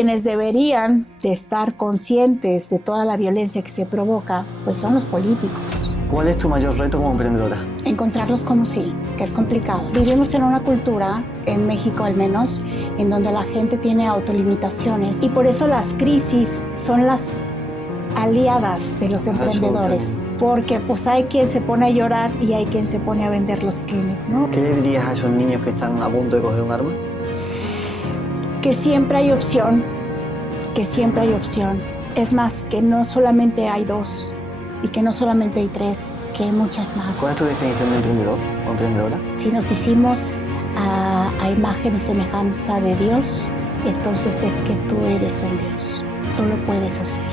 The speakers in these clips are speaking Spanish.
Quienes deberían de estar conscientes de toda la violencia que se provoca, pues son los políticos. ¿Cuál es tu mayor reto como emprendedora? Encontrarlos como sí, que es complicado. Vivimos en una cultura, en México al menos, en donde la gente tiene autolimitaciones y por eso las crisis son las aliadas de los emprendedores, porque pues hay quien se pone a llorar y hay quien se pone a vender los Kleenex, ¿no? ¿Qué le dirías a esos niños que están a punto de coger un arma? Que siempre hay opción, que siempre hay opción. Es más, que no solamente hay dos y que no solamente hay tres, que hay muchas más. ¿Cuál es tu definición de emprendedor o emprendedora? Si nos hicimos a imagen y semejanza de Dios, entonces es que tú eres un Dios. Tú lo puedes hacer.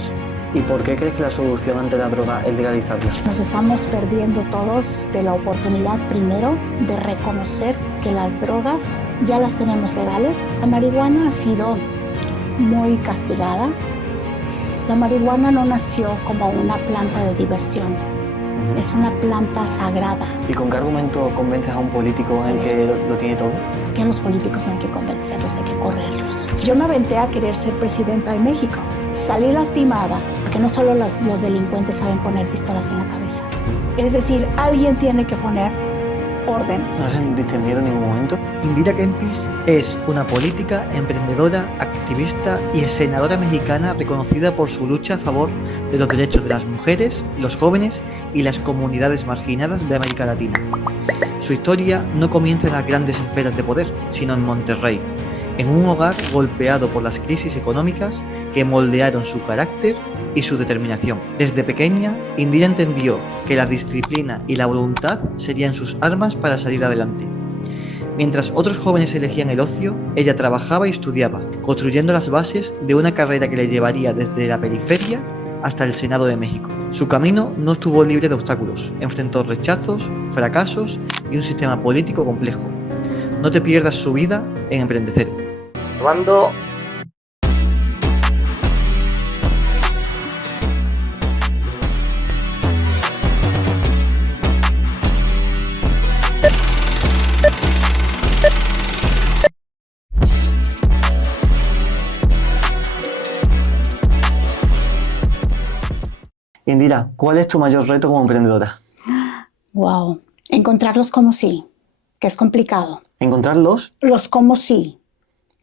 ¿Y por qué crees que la solución ante la droga es legalizarla? Nos estamos perdiendo todos de la oportunidad, primero, de reconocer que las drogas ya las tenemos legales. La marihuana ha sido muy castigada. La marihuana no nació como una planta de diversión. Es una planta sagrada. ¿Y con qué argumento convences a un político en el que lo tiene todo? Es que a los políticos no hay que convencerlos, hay que correrlos. Yo me aventé a querer ser presidenta de México. Salí lastimada, porque no solo los delincuentes saben poner pistolas en la cabeza. Es decir, alguien tiene que poner orden. ¿No sentiste miedo en ningún momento? Indira Kempis es una política, emprendedora, activista y senadora mexicana reconocida por su lucha a favor de los derechos de las mujeres, los jóvenes y las comunidades marginadas de América Latina. Su historia no comienza en las grandes esferas de poder, sino en Monterrey, en un hogar golpeado por las crisis económicas que moldearon su carácter y su determinación. Desde pequeña, Indira entendió que la disciplina y la voluntad serían sus armas para salir adelante. Mientras otros jóvenes elegían el ocio, ella trabajaba y estudiaba, construyendo las bases de una carrera que le llevaría desde la periferia hasta el Senado de México. Su camino no estuvo libre de obstáculos, enfrentó rechazos, fracasos y un sistema político complejo. No te pierdas su vida en Emprendecero. Cuando Indira, ¿cuál es tu mayor reto como emprendedora? Wow. Encontrarlos como sí, que es complicado. ¿Encontrarlos? Los como sí.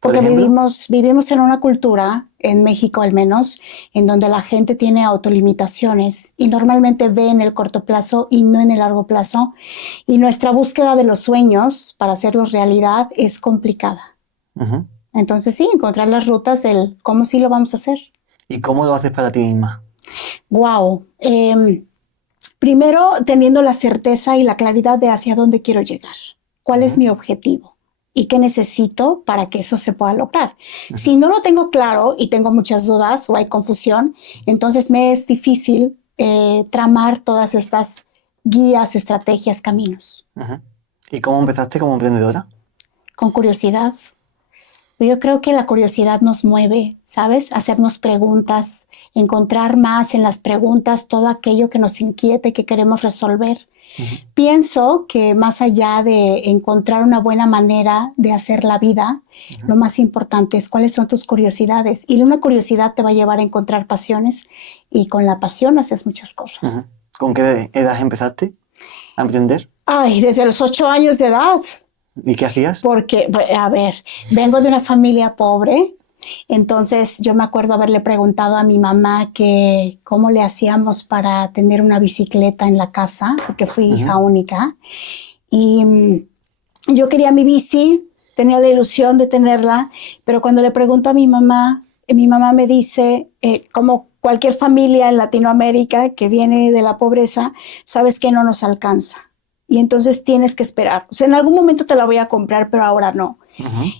Porque vivimos en una cultura, en México al menos, en donde la gente tiene autolimitaciones y normalmente ve en el corto plazo y no en el largo plazo. Y nuestra búsqueda de los sueños para hacerlos realidad es complicada. Entonces sí, encontrar las rutas del cómo sí lo vamos a hacer. ¿Y cómo lo haces para ti misma? Wow. Primero, teniendo la certeza y la claridad de hacia dónde quiero llegar. ¿Cuál es mi objetivo? ¿Y qué necesito para que eso se pueda lograr? Si no lo tengo claro y tengo muchas dudas o hay confusión, entonces me es difícil tramar todas estas guías, estrategias, caminos. ¿Y cómo empezaste como emprendedora? Con curiosidad. Yo creo que la curiosidad nos mueve, ¿sabes? Hacernos preguntas, encontrar más en las preguntas todo aquello que nos inquieta y que queremos resolver. Pienso que más allá de encontrar una buena manera de hacer la vida, lo más importante es cuáles son tus curiosidades. Y una curiosidad te va a llevar a encontrar pasiones y con la pasión haces muchas cosas. ¿Con qué edad empezaste a emprender? Ay, desde los 8 años de edad. ¿Y qué hacías? Porque, a ver, vengo de una familia pobre, entonces yo me acuerdo haberle preguntado a mi mamá que cómo le hacíamos para tener una bicicleta en la casa, porque fui hija única, y yo quería mi bici, tenía la ilusión de tenerla, pero cuando le pregunto a mi mamá me dice, como cualquier familia en Latinoamérica que viene de la pobreza, sabes que no nos alcanza. Y entonces tienes que esperar. O sea, en algún momento te la voy a comprar, pero ahora no.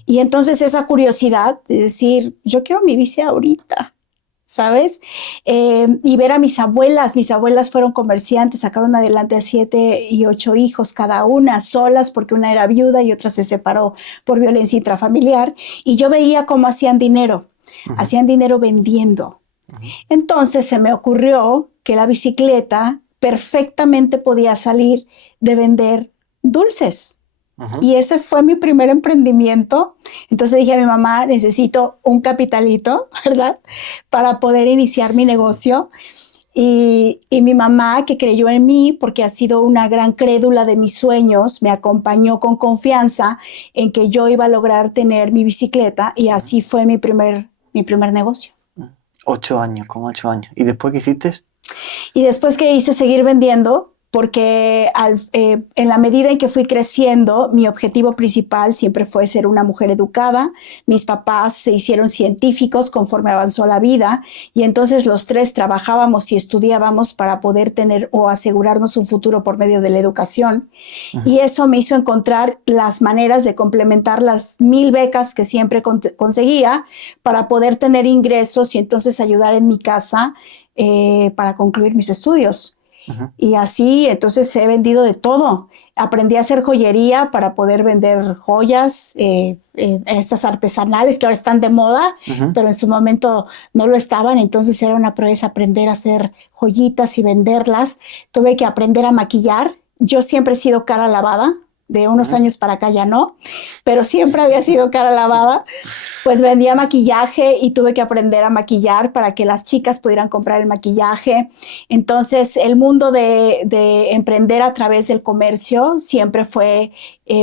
Y entonces esa curiosidad de decir, yo quiero mi bici ahorita, ¿sabes? Y ver a mis abuelas fueron comerciantes, sacaron adelante a 7 y 8 hijos cada una, solas, porque una era viuda y otra se separó por violencia intrafamiliar. Y yo veía cómo hacían dinero vendiendo. Entonces se me ocurrió que la bicicleta perfectamente podía salir de vender dulces. Y ese fue mi primer emprendimiento. Entonces dije a mi mamá, necesito un capitalito, ¿verdad? Para poder iniciar mi negocio. Y mi mamá, que creyó en mí porque ha sido una gran crédula de mis sueños, me acompañó con confianza en que yo iba a lograr tener mi bicicleta, y así fue mi primer negocio. 8 años, con 8 años. ¿Y después qué hiciste? Y después que hice seguir vendiendo, porque en la medida en que fui creciendo, mi objetivo principal siempre fue ser una mujer educada. Mis papás se hicieron científicos conforme avanzó la vida, y entonces los tres trabajábamos y estudiábamos para poder tener o asegurarnos un futuro por medio de la educación. Y eso me hizo encontrar las maneras de complementar las 1000 becas que siempre conseguía para poder tener ingresos y entonces ayudar en mi casa para concluir mis estudios. Y así, entonces he vendido de todo. Aprendí a hacer joyería para poder vender joyas, estas artesanales que ahora están de moda, pero en su momento no lo estaban. Entonces era una proeza aprender a hacer joyitas y venderlas. Tuve que aprender a maquillar. Yo siempre he sido cara lavada. De unos años para acá ya no, pero siempre había sido cara lavada. Pues vendía maquillaje y tuve que aprender a maquillar para que las chicas pudieran comprar el maquillaje. Entonces el mundo de emprender a través del comercio siempre fue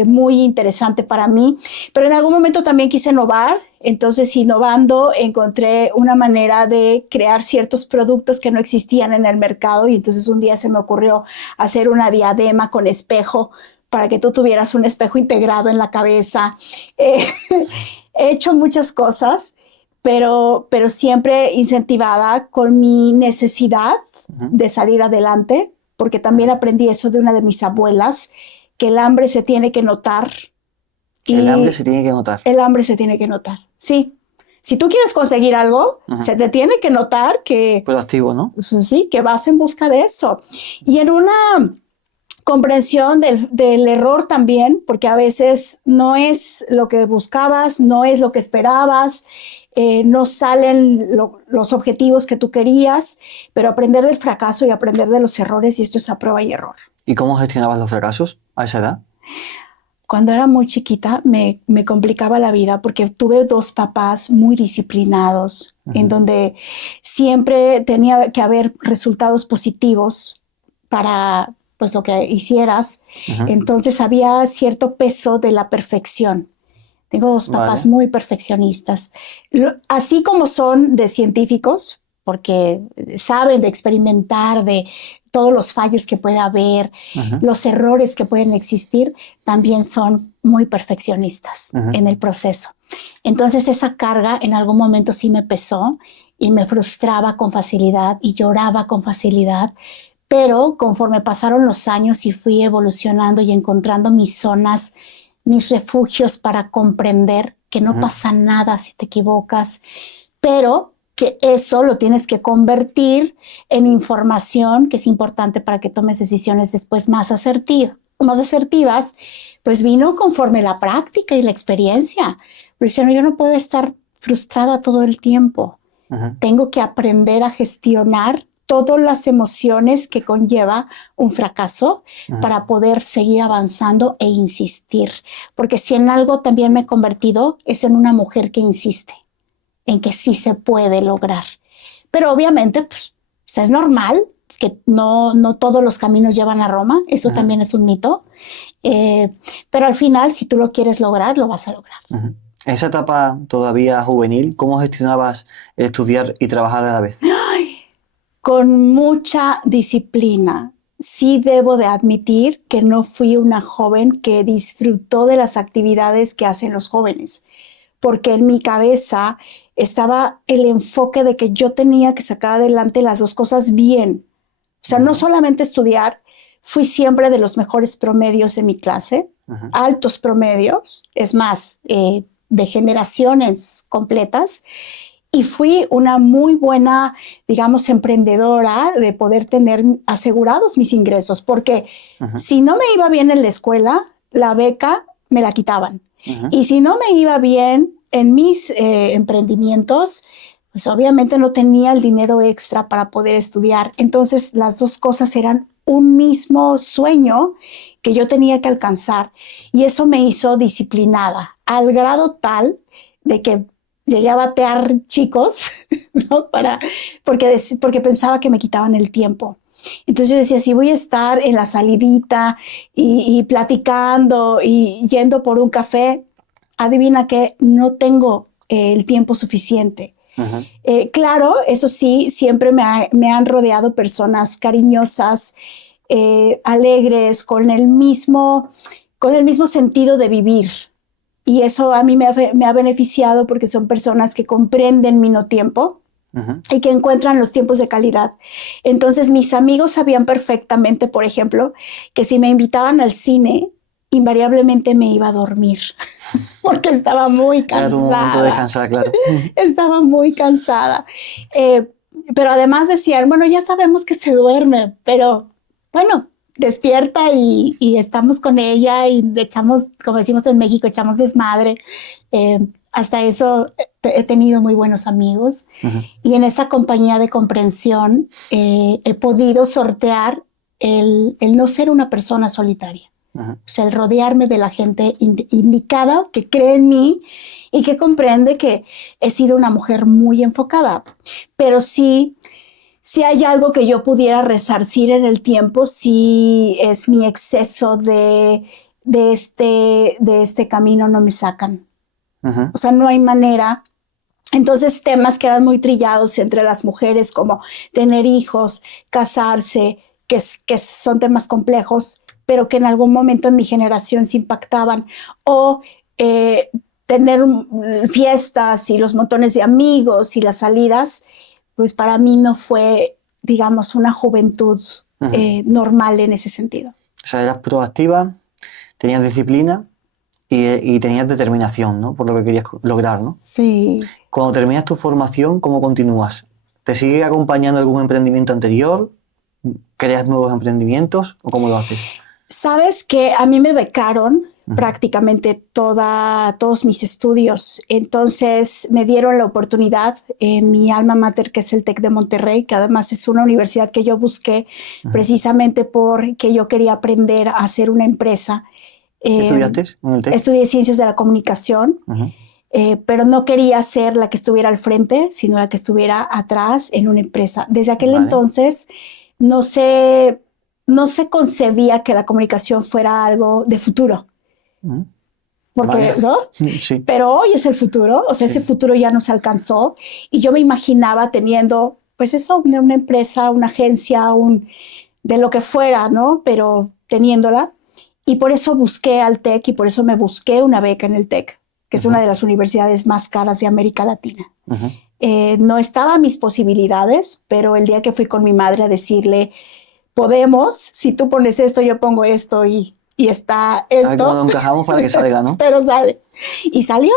muy interesante para mí, pero en algún momento también quise innovar. Entonces, innovando, encontré una manera de crear ciertos productos que no existían en el mercado, y entonces un día se me ocurrió hacer una diadema con espejo para que tú tuvieras un espejo integrado en la cabeza. He hecho muchas cosas, pero siempre incentivada con mi necesidad de salir adelante, porque también aprendí eso de una de mis abuelas, que el hambre se tiene que notar. El hambre se tiene que notar. El hambre se tiene que notar, sí. Si tú quieres conseguir algo, se te tiene que notar que... Proactivo, ¿no? Sí, que vas en busca de eso. Y en una comprensión del error también, porque a veces no es lo que buscabas, no es lo que esperabas, no salen los objetivos que tú querías, pero aprender del fracaso y aprender de los errores, y esto es a prueba y error. ¿Y cómo gestionabas los fracasos a esa edad? Cuando era muy chiquita me complicaba la vida porque tuve 2 papás muy disciplinados, en donde siempre tenía que haber resultados positivos para pues lo que hicieras. Entonces había cierto peso de la perfección. Tengo 2 papás muy perfeccionistas, así como son de científicos, porque saben de experimentar, de todos los fallos que puede haber, los errores que pueden existir, también son muy perfeccionistas en el proceso. Entonces esa carga en algún momento sí me pesó y me frustraba con facilidad y lloraba con facilidad, pero conforme pasaron los años y fui evolucionando y encontrando mis zonas, mis refugios para comprender que no pasa nada si te equivocas, pero que eso lo tienes que convertir en información que es importante para que tomes decisiones después más asertivas, pues vino conforme la práctica y la experiencia. Luciano, yo no puedo estar frustrada todo el tiempo. Tengo que aprender a gestionar todas las emociones que conlleva un fracaso para poder seguir avanzando e insistir. Porque si en algo también me he convertido es en una mujer que insiste, en que sí se puede lograr. Pero obviamente pues es normal que no todos los caminos llevan a Roma. Eso también es un mito. Pero al final, si tú lo quieres lograr, lo vas a lograr. En esa etapa todavía juvenil, ¿cómo gestionabas estudiar y trabajar a la vez? Con mucha disciplina. Sí debo de admitir que no fui una joven que disfrutó de las actividades que hacen los jóvenes, porque en mi cabeza estaba el enfoque de que yo tenía que sacar adelante las 2 cosas bien. O sea, no solamente estudiar, fui siempre de los mejores promedios en mi clase, altos promedios, es más, de generaciones completas. Y fui una muy buena, digamos, emprendedora de poder tener asegurados mis ingresos, porque si no me iba bien en la escuela, la beca me la quitaban. Y si no me iba bien en mis emprendimientos, pues obviamente no tenía el dinero extra para poder estudiar. Entonces las 2 cosas eran un mismo sueño que yo tenía que alcanzar y eso me hizo disciplinada al grado tal de que llegué a batear chicos, ¿no? Porque pensaba que me quitaban el tiempo. Entonces yo decía, si voy a estar en la salidita y platicando y yendo por un café, adivina que no tengo el tiempo suficiente. Claro, eso sí, siempre me han rodeado personas cariñosas, alegres, con el mismo sentido de vivir. Y eso a mí me ha beneficiado porque son personas que comprenden mi no tiempo y que encuentran los tiempos de calidad. Entonces mis amigos sabían perfectamente, por ejemplo, que si me invitaban al cine, invariablemente me iba a dormir porque estaba muy cansada. Era tu momento de descansar, claro. Estaba muy cansada. Pero además decían, bueno, ya sabemos que se duerme, pero bueno, despierta y estamos con ella y echamos, como decimos en México, echamos desmadre. Hasta eso he tenido muy buenos amigos y en esa compañía de comprensión he podido sortear el no ser una persona solitaria. O sea, el rodearme de la gente indicada, que cree en mí y que comprende que he sido una mujer muy enfocada. Pero sí, si hay algo que yo pudiera resarcir en el tiempo, sí es mi exceso de este camino no me sacan. O sea, no hay manera. Entonces, temas que eran muy trillados entre las mujeres, como tener hijos, casarse, que son temas complejos, pero que en algún momento en mi generación se impactaban, o tener fiestas y los montones de amigos y las salidas, pues para mí no fue, digamos, una juventud normal en ese sentido. O sea, eras proactiva, tenías disciplina y tenías determinación, ¿no? Por lo que querías lograr, ¿no? Sí. Cuando terminas tu formación, ¿cómo continúas? ¿Te sigue acompañando algún emprendimiento anterior? ¿Creas nuevos emprendimientos o cómo lo haces? Sabes que a mí me becaron prácticamente todos mis estudios. Entonces me dieron la oportunidad en mi alma mater, que es el TEC de Monterrey, que además es una universidad que yo busqué precisamente porque yo quería aprender a hacer una empresa. ¿Qué estudiaste en el TEC? Estudié Ciencias de la Comunicación, pero no quería ser la que estuviera al frente, sino la que estuviera atrás en una empresa. Desde aquel entonces no se concebía que la comunicación fuera algo de futuro. Porque, ¿no? Sí. Pero hoy es el futuro, o sea, ese futuro ya nos alcanzó y yo me imaginaba teniendo, pues eso, una empresa, una agencia, de lo que fuera, ¿no? Pero teniéndola. Y por eso busqué al TEC y por eso me busqué una beca en el TEC, que es una de las universidades más caras de América Latina. No estaba a mis posibilidades, pero el día que fui con mi madre a decirle, podemos, si tú pones esto, yo pongo esto y está esto. A ver cómo lo encajamos para que salga, ¿no? Pero sale. Y salió.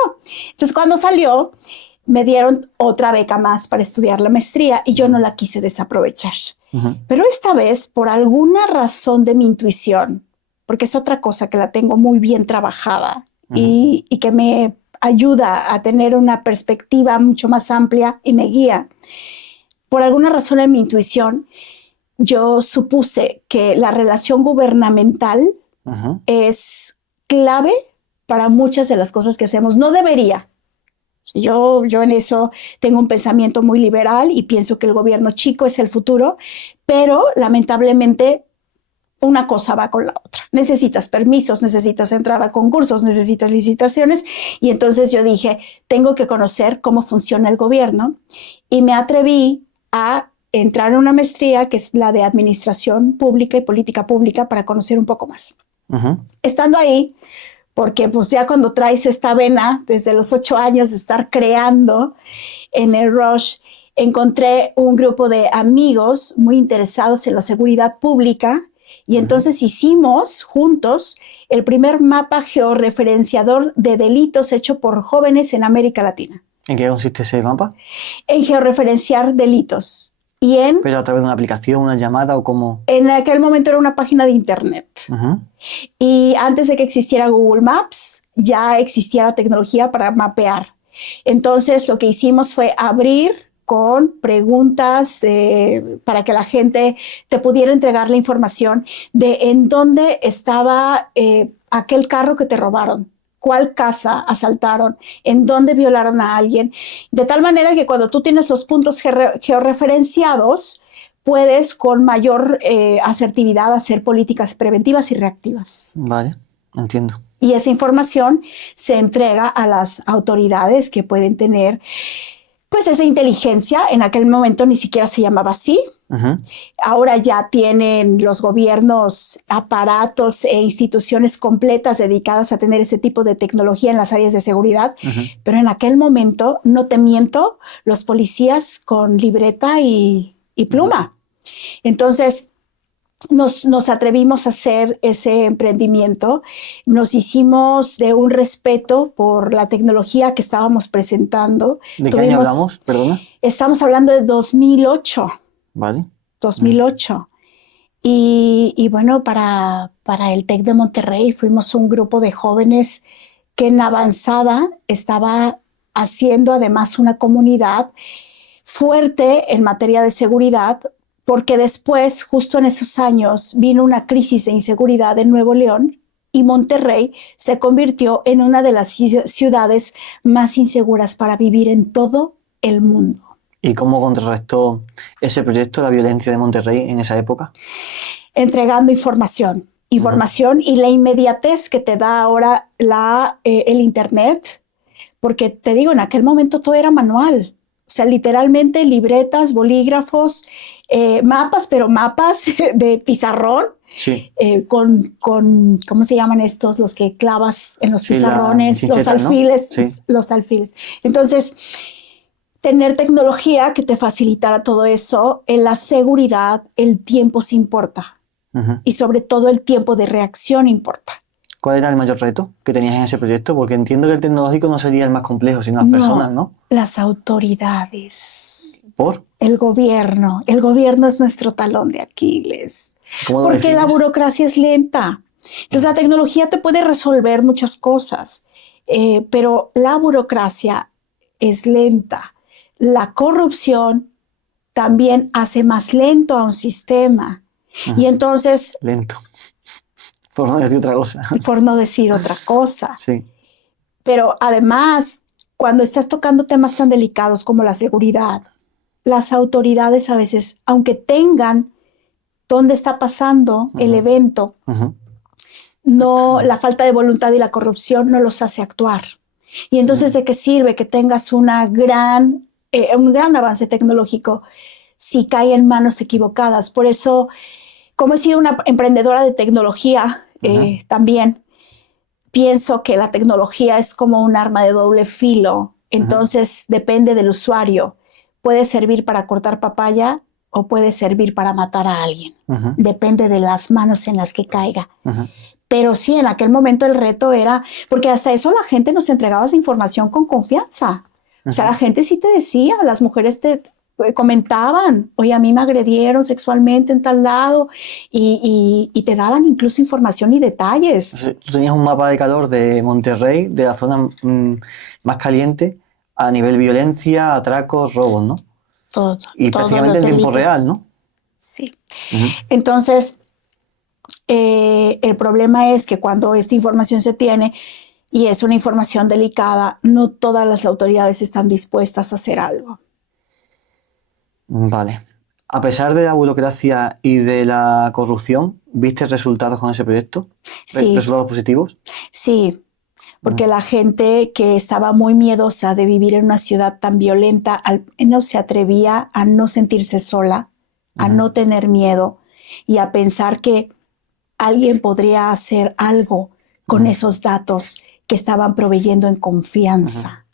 Entonces, cuando salió, me dieron otra beca más para estudiar la maestría y yo no la quise desaprovechar. Pero esta vez, por alguna razón de mi intuición, porque es otra cosa que la tengo muy bien trabajada y que me ayuda a tener una perspectiva mucho más amplia y me guía. Por alguna razón en mi intuición, yo supuse que la relación gubernamental es clave para muchas de las cosas que hacemos. No debería. Yo en eso tengo un pensamiento muy liberal y pienso que el gobierno chico es el futuro, pero lamentablemente una cosa va con la otra. Necesitas permisos, necesitas entrar a concursos, necesitas licitaciones y entonces yo dije, tengo que conocer cómo funciona el gobierno y me atreví a entrar en una maestría que es la de Administración Pública y Política Pública para conocer un poco más. Estando ahí, porque pues ya cuando traes esta vena desde los 8 años de estar creando en el Rush, encontré un grupo de amigos muy interesados en la seguridad pública y entonces hicimos juntos el primer mapa georreferenciador de delitos hecho por jóvenes en América Latina. ¿En qué consiste ese mapa? En georreferenciar delitos. ¿Pero a través de una aplicación, una llamada o cómo? En aquel momento era una página de internet. Y antes de que existiera Google Maps, ya existía la tecnología para mapear. Entonces lo que hicimos fue abrir con preguntas para que la gente te pudiera entregar la información de en dónde estaba aquel carro que te robaron, cuál casa asaltaron, en dónde violaron a alguien, de tal manera que cuando tú tienes los puntos georreferenciados, puedes con mayor asertividad hacer políticas preventivas y reactivas. Vale, entiendo. Y esa información se entrega a las autoridades que pueden tener pues esa inteligencia. En aquel momento ni siquiera se llamaba así. Ahora ya tienen los gobiernos aparatos e instituciones completas dedicadas a tener ese tipo de tecnología en las áreas de seguridad. Pero en aquel momento, no te miento, los policías con libreta y pluma. Entonces, nos atrevimos a hacer ese emprendimiento, nos hicimos de un respeto por la tecnología que estábamos presentando. ¿De qué año hablamos? Perdona. Estamos hablando de 2008. Vale. 2008. Y bueno, para el TEC de Monterrey fuimos un grupo de jóvenes que en avanzada estaba haciendo además una comunidad fuerte en materia de seguridad, porque después, justo en esos años, vino una crisis de inseguridad en Nuevo León y Monterrey se convirtió en una de las ciudades más inseguras para vivir en todo el mundo. ¿Y cómo contrarrestó ese proyecto la violencia de Monterrey en esa época? Entregando información y la inmediatez que te da ahora el Internet, porque te digo, en aquel momento todo era manual. O sea, literalmente libretas, bolígrafos, mapas, pero mapas de pizarrón, sí. con, ¿cómo se llaman estos? Los que clavas en los pizarrones, los alfiles, ¿no? Sí. Los alfiles. Entonces, tener tecnología que te facilitara todo eso, en la seguridad, el tiempo sí importa. Y sobre todo el tiempo de reacción importa. ¿Cuál era el mayor reto que tenías en ese proyecto? Porque entiendo que el tecnológico no sería el más complejo, sino las personas, ¿no? Las autoridades. ¿Por? El gobierno. El gobierno es nuestro talón de Aquiles. ¿Cómo lo Porque defines? la burocracia es lenta. Entonces la tecnología te puede resolver muchas cosas, pero la burocracia es lenta. La corrupción también hace más lento a un sistema. Y entonces... Lento. Por no decir otra cosa. Por no decir otra cosa. Sí. Pero además, cuando estás tocando temas tan delicados como la seguridad, las autoridades a veces, aunque tengan dónde está pasando el evento, no, la falta de voluntad y la corrupción no los hace actuar. Y entonces, ¿de qué sirve que tengas un gran avance tecnológico si cae en manos equivocadas? Por eso, como he sido una emprendedora de tecnología, también pienso que la tecnología es como un arma de doble filo. Entonces, depende del usuario. Puede servir para cortar papaya o puede servir para matar a alguien. Depende de las manos en las que caiga. Pero sí, en aquel momento el reto era, porque hasta eso la gente nos entregaba esa información con confianza. O sea, la gente sí te decía, las mujeres te comentaban, oye, a mí me agredieron sexualmente en tal lado, y te daban incluso información y detalles. Tú tenías un mapa de calor de Monterrey, de la zona más caliente, a nivel violencia, atracos, robos, ¿no? Todo. Y prácticamente en tiempo real, ¿no? Sí. Entonces, el problema es que cuando esta información se tiene y es una información delicada, no todas las autoridades están dispuestas a hacer algo. Vale. A pesar de la burocracia y de la corrupción, ¿viste resultados con ese proyecto? Sí. ¿Resultados positivos? Sí, porque la gente que estaba muy miedosa de vivir en una ciudad tan violenta no se atrevía a no sentirse sola, a no tener miedo y a pensar que alguien podría hacer algo con esos datos que estaban proveyendo en confianza.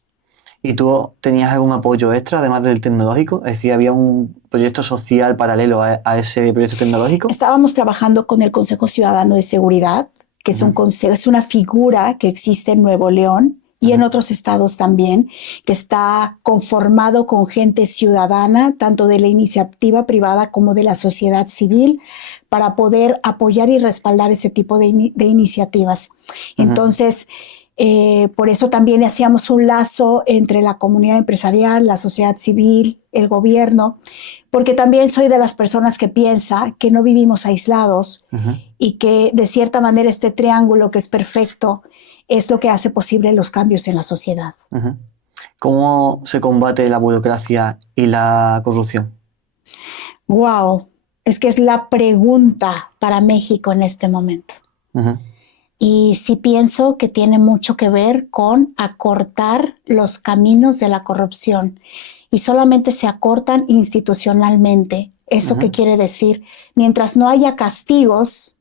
¿Y tú tenías algún apoyo extra, además del tecnológico? Es decir, ¿había un proyecto social paralelo a ese proyecto tecnológico? Estábamos trabajando con el Consejo Ciudadano de Seguridad, que es un consejo, es una figura que existe en Nuevo León y en otros estados también, que está conformado con gente ciudadana, tanto de la iniciativa privada como de la sociedad civil, para poder apoyar y respaldar ese tipo de iniciativas. Entonces, Por eso también hacíamos un lazo entre la comunidad empresarial, la sociedad civil, el gobierno, porque también soy de las personas que piensa que no vivimos aislados y que de cierta manera este triángulo que es perfecto es lo que hace posible los cambios en la sociedad. ¿Cómo se combate la burocracia y la corrupción? Wow, es que es la pregunta para México en este momento. Y sí pienso que tiene mucho que ver con acortar los caminos de la corrupción y solamente se acortan institucionalmente. ¿Eso qué quiere decir? Mientras no haya castigos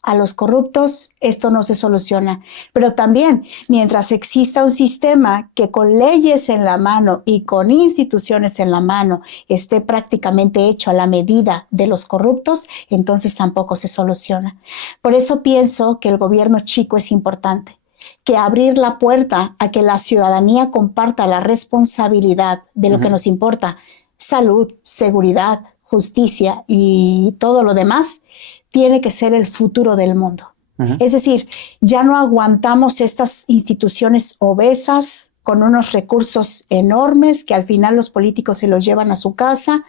a los corruptos, esto no se soluciona. Pero también, mientras exista un sistema que con leyes en la mano y con instituciones en la mano esté prácticamente hecho a la medida de los corruptos, entonces tampoco se soluciona. Por eso pienso que el gobierno chico es importante, que abrir la puerta a que la ciudadanía comparta la responsabilidad de lo que nos importa, salud, seguridad, justicia y todo lo demás, tiene que ser el futuro del mundo. Es decir, ya no aguantamos estas instituciones obesas con unos recursos enormes que al final los políticos se los llevan a su casa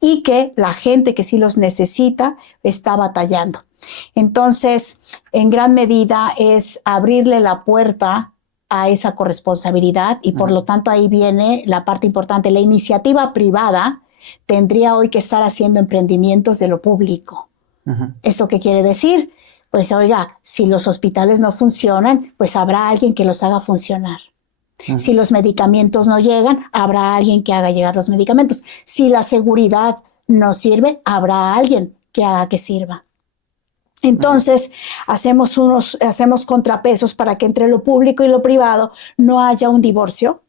y que la gente que sí los necesita está batallando. Entonces, en gran medida es abrirle la puerta a esa corresponsabilidad y por lo tanto ahí viene la parte importante. La iniciativa privada tendría hoy que estar haciendo emprendimientos de lo público. ¿Esto qué quiere decir? Pues oiga, si los hospitales no funcionan, pues habrá alguien que los haga funcionar. Si los medicamentos no llegan, habrá alguien que haga llegar los medicamentos. Si la seguridad no sirve, habrá alguien que haga que sirva. Entonces, hacemos contrapesos para que entre lo público y lo privado no haya un divorcio,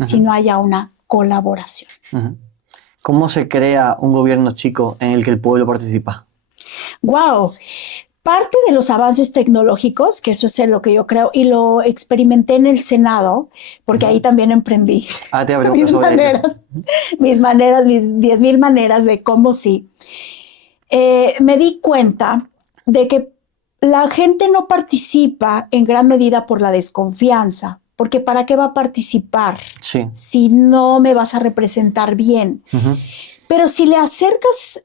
sino haya una colaboración. ¿Cómo se crea un gobierno chico en el que el pueblo participa? ¡Wow! Parte de los avances tecnológicos, que eso es en lo que yo creo, y lo experimenté en el Senado, porque ahí también emprendí mis 10,000 maneras de cómo sí. Me di cuenta de que la gente no participa en gran medida por la desconfianza, porque ¿para qué va a participar si no me vas a representar bien? Pero si le acercas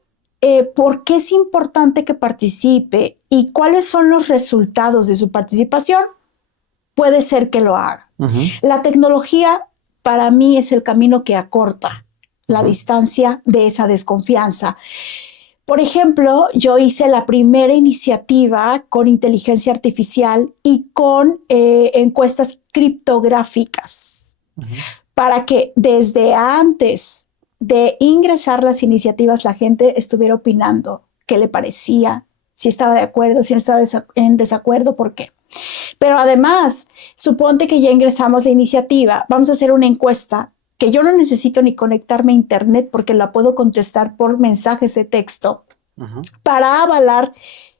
por qué es importante que participe y cuáles son los resultados de su participación, puede ser que lo haga. La tecnología para mí es el camino que acorta la distancia de esa desconfianza. Por ejemplo, yo hice la primera iniciativa con inteligencia artificial y con encuestas criptográficas para que desde antes de ingresar las iniciativas la gente estuviera opinando qué le parecía, si estaba de acuerdo, si no estaba en desacuerdo, por qué. Pero además, suponte que ya ingresamos la iniciativa, vamos a hacer una encuesta que yo no necesito ni conectarme a internet porque la puedo contestar por mensajes de texto para avalar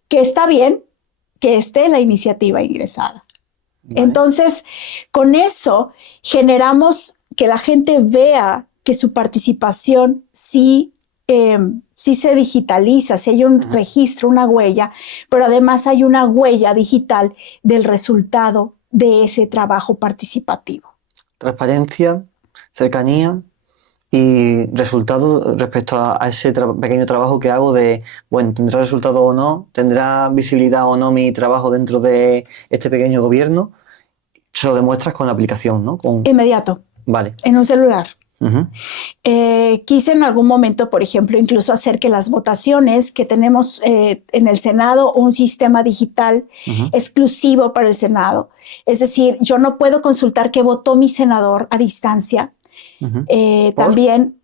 que está bien que esté la iniciativa ingresada. Entonces, con eso generamos que la gente vea que su participación sí se digitaliza, si hay un registro, una huella, pero además hay una huella digital del resultado de ese trabajo participativo. Transparencia, cercanía y resultado respecto a ese pequeño trabajo que hago de, bueno, ¿tendrá resultado o no? ¿Tendrá visibilidad o no mi trabajo dentro de este pequeño gobierno? Se lo demuestras con la aplicación, ¿no? Inmediato. Vale. En un celular. Quise en algún momento, por ejemplo, incluso hacer que las votaciones que tenemos en el Senado, un sistema digital exclusivo para el Senado. Es decir, yo no puedo consultar qué votó mi senador a distancia. También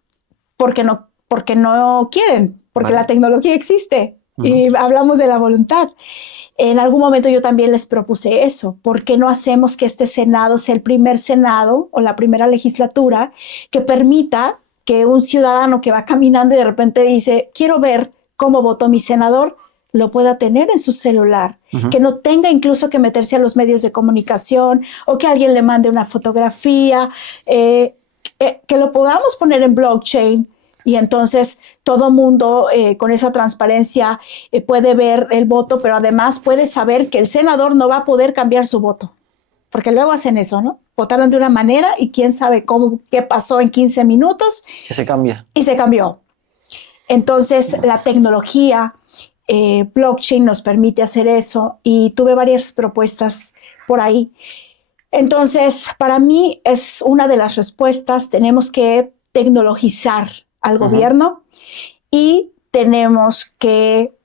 porque no quieren, porque la tecnología existe y hablamos de la voluntad. En algún momento yo también les propuse eso. ¿Por qué no hacemos que este Senado sea el primer Senado o la primera legislatura que permita que un ciudadano que va caminando y de repente dice, quiero ver cómo votó mi senador, lo pueda tener en su celular? Que no tenga incluso que meterse a los medios de comunicación o que alguien le mande una fotografía, que lo podamos poner en blockchain. Y entonces todo mundo con esa transparencia puede ver el voto, pero además puede saber que el senador no va a poder cambiar su voto, porque luego hacen eso, ¿no? Votaron de una manera y quién sabe qué pasó en 15 minutos. Que se cambia. Y se cambió. Entonces, la tecnología, blockchain nos permite hacer eso y tuve varias propuestas por ahí. Entonces, para mí es una de las respuestas. Tenemos que tecnologizar al gobierno y tenemos que,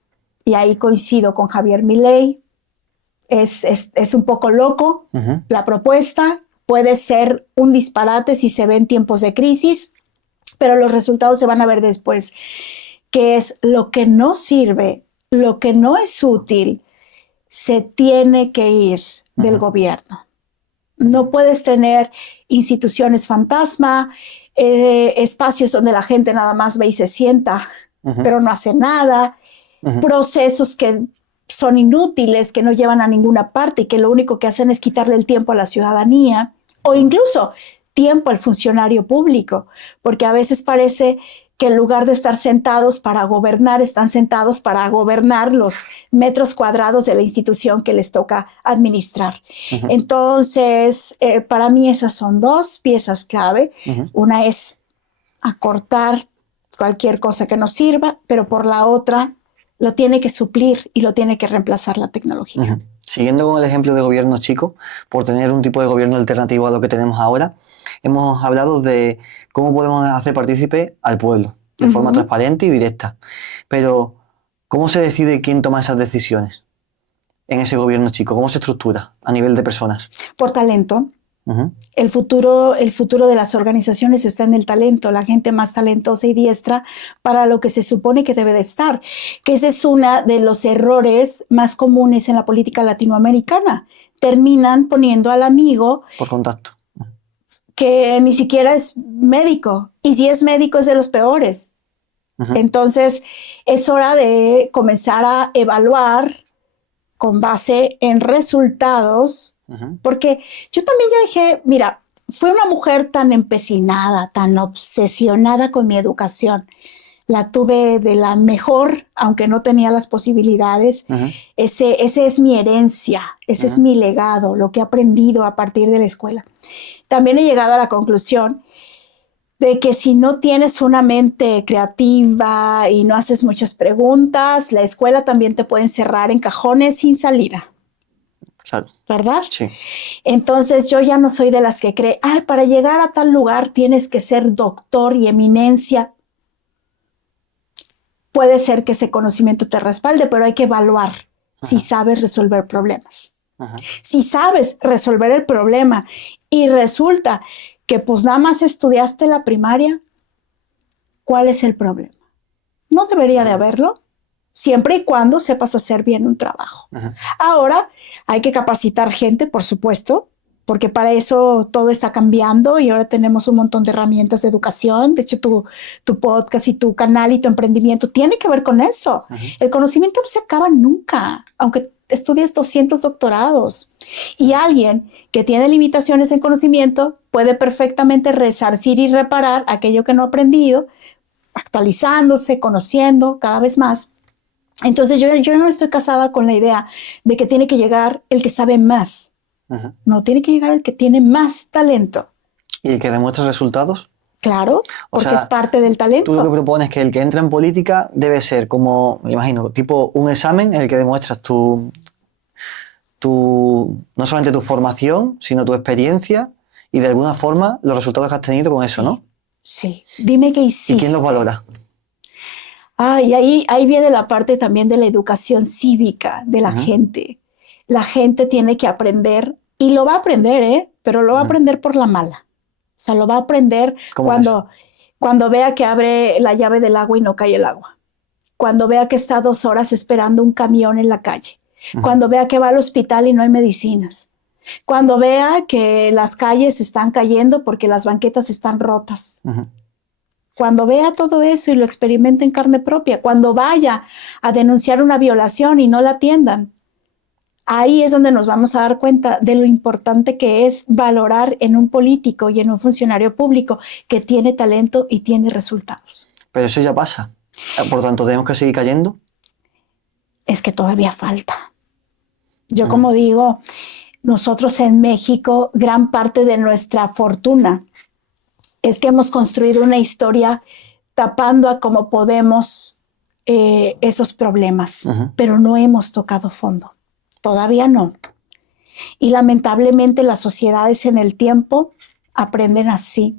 y ahí coincido con Javier Milei, es un poco loco la propuesta, puede ser un disparate si se ve en tiempos de crisis, pero los resultados se van a ver después, que es lo que no sirve, lo que no es útil, se tiene que ir del gobierno. No puedes tener instituciones fantasma, espacios donde la gente nada más ve y se sienta, pero no hace nada, procesos que son inútiles, que no llevan a ninguna parte y que lo único que hacen es quitarle el tiempo a la ciudadanía o incluso tiempo al funcionario público, porque a veces parece que en lugar de estar sentados para gobernar, están sentados para gobernar los metros cuadrados de la institución que les toca administrar. Entonces, para mí esas son dos piezas clave. Una es acortar cualquier cosa que nos sirva, pero por la otra lo tiene que suplir y lo tiene que reemplazar la tecnología. Siguiendo con el ejemplo de gobierno chico, por tener un tipo de gobierno alternativo a lo que tenemos ahora, hemos hablado de cómo podemos hacer partícipe al pueblo de forma transparente y directa. Pero, ¿cómo se decide quién toma esas decisiones en ese gobierno chico? ¿Cómo se estructura a nivel de personas? Por talento. El futuro de las organizaciones está en el talento, la gente más talentosa y diestra para lo que se supone que debe de estar, que ese es uno de los errores más comunes en la política latinoamericana. Terminan poniendo al amigo por contacto, que ni siquiera es médico, y si es médico es de los peores. Entonces es hora de comenzar a evaluar con base en resultados. Porque yo también ya dije, mira, fue una mujer tan empecinada, tan obsesionada con mi educación. La tuve de la mejor, aunque no tenía las posibilidades. Ese es mi herencia, ese es mi legado, lo que he aprendido a partir de la escuela. También he llegado a la conclusión de que si no tienes una mente creativa y no haces muchas preguntas, la escuela también te puede encerrar en cajones sin salida. Claro. ¿Verdad? Sí. Entonces yo ya no soy de las que cree, para llegar a tal lugar tienes que ser doctor y eminencia. Puede ser que ese conocimiento te respalde, pero hay que evaluar si sabes resolver problemas. Si sabes resolver el problema y resulta que pues nada más estudiaste la primaria, ¿cuál es el problema? No debería de haberlo. Siempre y cuando sepas hacer bien un trabajo. Ahora hay que capacitar gente, por supuesto, porque para eso todo está cambiando y ahora tenemos un montón de herramientas de educación. De hecho, tu podcast y tu canal y tu emprendimiento tiene que ver con eso. El conocimiento no se acaba nunca, aunque estudies 200 doctorados. Y alguien que tiene limitaciones en conocimiento puede perfectamente resarcir y reparar aquello que no ha aprendido, actualizándose, conociendo cada vez más. Entonces yo no estoy casada con la idea de que tiene que llegar el que sabe más. No, tiene que llegar el que tiene más talento. ¿Y el que demuestra resultados? Claro, porque es parte del talento. Tú lo que propones es que el que entra en política debe ser como, me imagino, tipo un examen en el que demuestras no solamente tu formación, sino tu experiencia y de alguna forma los resultados que has tenido con eso, ¿no? Sí. Dime qué hiciste. ¿Y quién los valora? Y ahí viene la parte también de la educación cívica de la gente. La gente tiene que aprender, y lo va a aprender, pero lo va a aprender por la mala. O sea, lo va a aprender cuando vea que abre la llave del agua y no cae el agua. Cuando vea que está 2 horas esperando un camión en la calle. Cuando vea que va al hospital y no hay medicinas. Cuando vea que las calles están cayendo porque las banquetas están rotas. Cuando vea todo eso y lo experimente en carne propia, cuando vaya a denunciar una violación y no la atiendan, ahí es donde nos vamos a dar cuenta de lo importante que es valorar en un político y en un funcionario público que tiene talento y tiene resultados. Pero eso ya pasa. Por tanto, ¿tenemos que seguir cayendo? Es que todavía falta. Yo como digo, Nosotros en México, gran parte de nuestra fortuna es que hemos construido una historia tapando a como podemos esos problemas, pero no hemos tocado fondo. Todavía no. Y lamentablemente las sociedades en el tiempo aprenden así,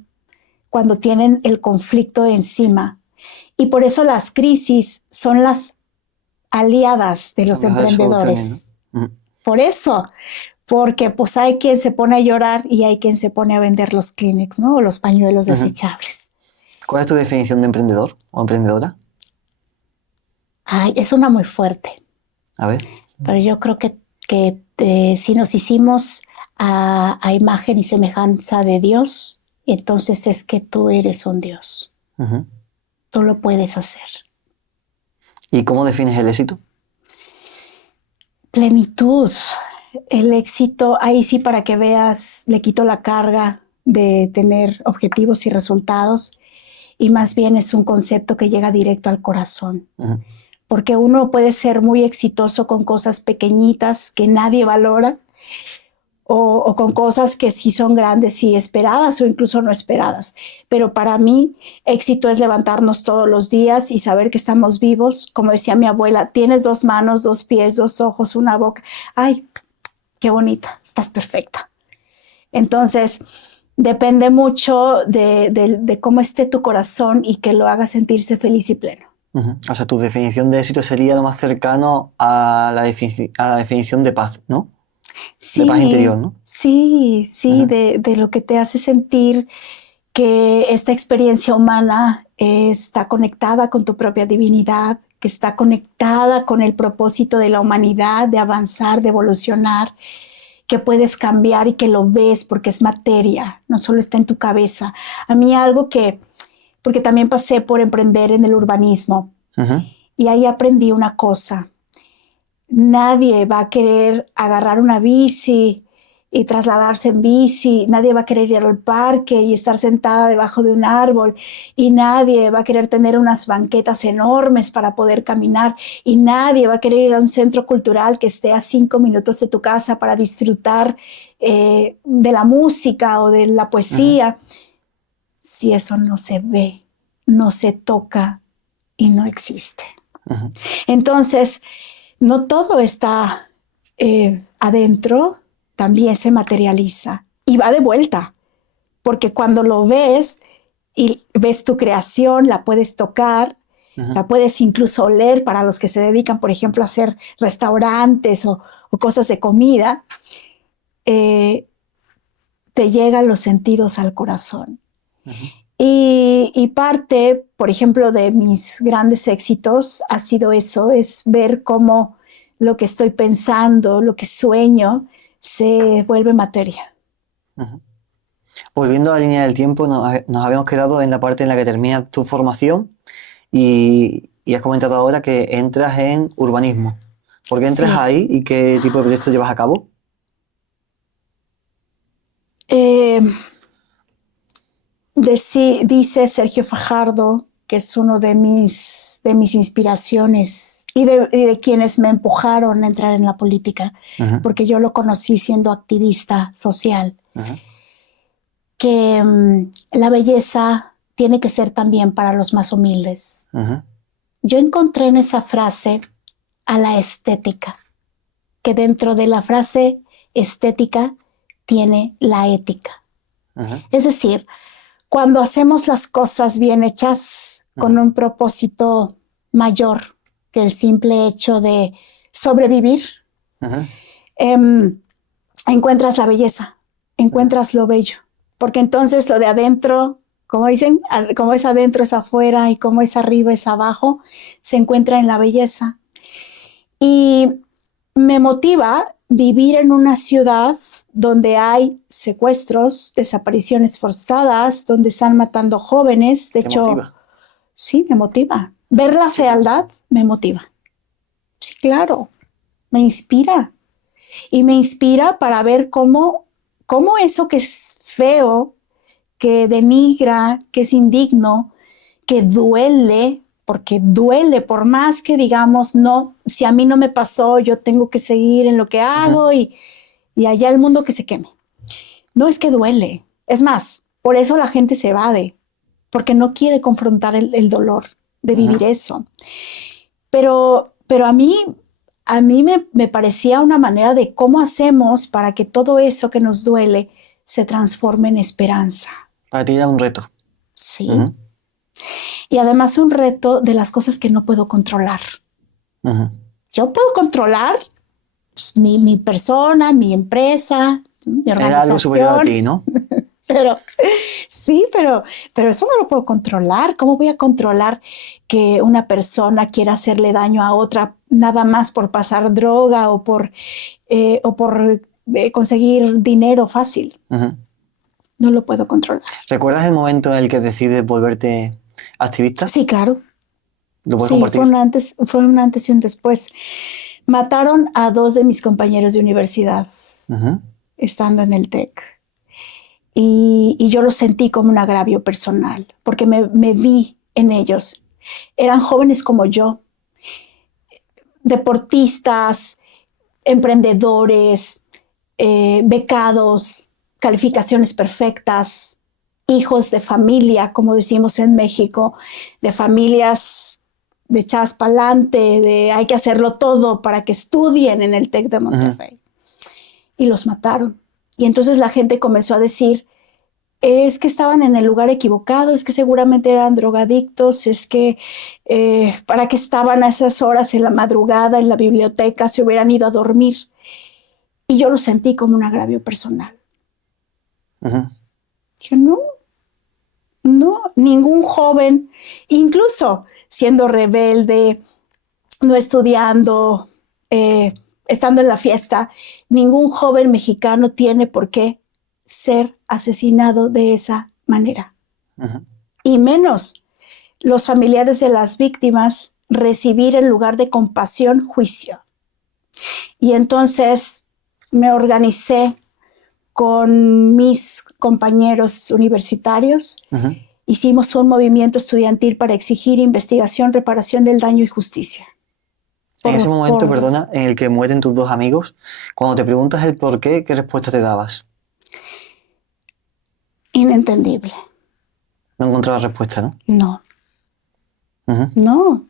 cuando tienen el conflicto encima. Y por eso las crisis son las aliadas de los emprendedores. ¿No? Por eso, porque pues hay quien se pone a llorar y hay quien se pone a vender los Kleenex, ¿no? O los pañuelos desechables. ¿Cuál es tu definición de emprendedor o emprendedora? Ay, es una muy fuerte. A ver. Pero yo creo que si nos hicimos a imagen y semejanza de Dios, entonces es que tú eres un Dios. Tú lo puedes hacer. ¿Y cómo defines el éxito? Plenitud. El éxito, ahí sí, para que veas, le quito la carga de tener objetivos y resultados, y más bien es un concepto que llega directo al corazón. Porque uno puede ser muy exitoso con cosas pequeñitas que nadie valora, o con cosas que sí son grandes y esperadas o incluso no esperadas. Pero para mí, éxito es levantarnos todos los días y saber que estamos vivos. Como decía mi abuela, tienes 2 manos, 2 pies, 2 ojos, una boca. ¡Ay, qué bonita! Estás perfecta. Entonces, depende mucho de cómo esté tu corazón y que lo haga sentirse feliz y pleno. O sea, tu definición de éxito sería lo más cercano a la definición de paz, ¿no? Sí, de paz interior, ¿no? Sí, de lo que te hace sentir que esta experiencia humana está conectada con tu propia divinidad, que está conectada con el propósito de la humanidad, de avanzar, de evolucionar, que puedes cambiar y que lo ves porque es materia, no solo está en tu cabeza. A mí porque también pasé por emprender en el urbanismo y ahí aprendí una cosa. Nadie va a querer agarrar una bici y trasladarse en bici, nadie va a querer ir al parque y estar sentada debajo de un árbol, y nadie va a querer tener unas banquetas enormes para poder caminar, y nadie va a querer ir a un centro cultural que esté a 5 minutos de tu casa para disfrutar de la música o de la poesía. Si eso no se ve, no se toca y no existe. Entonces, no todo está adentro, también se materializa y va de vuelta, porque cuando lo ves y ves tu creación, la puedes tocar, la puedes incluso oler para los que se dedican, por ejemplo, a hacer restaurantes o cosas de comida, te llegan los sentidos al corazón. Y parte, por ejemplo, de mis grandes éxitos ha sido eso, es ver cómo lo que estoy pensando, lo que sueño, se vuelve materia. Volviendo a la línea del tiempo, nos habíamos quedado en la parte en la que termina tu formación y has comentado ahora que entras en urbanismo. ¿Por qué entras ahí y qué tipo de proyectos llevas a cabo? Dice Sergio Fajardo, que es uno de mis inspiraciones y de quienes me empujaron a entrar en la política, porque yo lo conocí siendo activista social, que la belleza tiene que ser también para los más humildes. Yo encontré en esa frase a la estética, que dentro de la frase estética tiene la ética. Es decir, cuando hacemos las cosas bien hechas con un propósito mayor que el simple hecho de sobrevivir, encuentras la belleza, encuentras lo bello, porque entonces lo de adentro, como dicen, como es adentro es afuera y como es arriba es abajo, se encuentra en la belleza. Y me motiva vivir en una ciudad donde hay secuestros, desapariciones forzadas, donde están matando jóvenes. De hecho, motiva? Sí, me motiva. Ver la fealdad me motiva. Sí, claro, me inspira. Y me inspira para ver cómo eso que es feo, que denigra, que es indigno, que duele, porque duele, por más que digamos, no, si a mí no me pasó, yo tengo que seguir en lo que hago y y allá el mundo que se queme. No, es que duele. Es más, por eso la gente se evade, porque no quiere confrontar el dolor de vivir eso. Pero a mí me parecía una manera de cómo hacemos para que todo eso que nos duele se transforme en esperanza. Para ti era un reto. Sí. Y además un reto de las cosas que no puedo controlar. Yo puedo controlar pues, mi persona, mi empresa, mi organización. Era algo superior a ti, ¿no? Pero sí, pero eso no lo puedo controlar. ¿Cómo voy a controlar que una persona quiera hacerle daño a otra nada más por pasar droga o por conseguir dinero fácil? No lo puedo controlar. ¿Recuerdas el momento en el que decides volverte activista? Sí, claro. ¿Lo puedes Sí, compartir? fue un antes y un después. Mataron a 2 de mis compañeros de universidad estando en el TEC. Y yo lo sentí como un agravio personal, porque me vi en ellos. Eran jóvenes como yo, deportistas, emprendedores, becados, calificaciones perfectas, hijos de familia, como decimos en México, de familias de echadas pa'lante, de hay que hacerlo todo para que estudien en el TEC de Monterrey. Y los mataron. Y entonces la gente comenzó a decir, es que estaban en el lugar equivocado, es que seguramente eran drogadictos, es que para qué estaban a esas horas en la madrugada en la biblioteca, se hubieran ido a dormir. Y yo lo sentí como un agravio personal. Dije, no, ningún joven, incluso siendo rebelde, no estudiando, estando en la fiesta, ningún joven mexicano tiene por qué ser asesinado de esa manera. Y menos los familiares de las víctimas recibir en lugar de compasión, juicio. Y entonces me organicé con mis compañeros universitarios. Hicimos un movimiento estudiantil para exigir investigación, reparación del daño y justicia. En ese momento, perdona, en el que mueren tus 2 amigos, cuando te preguntas el por qué, ¿qué respuesta te dabas? Inentendible. No encontrabas respuesta, ¿no? No. No.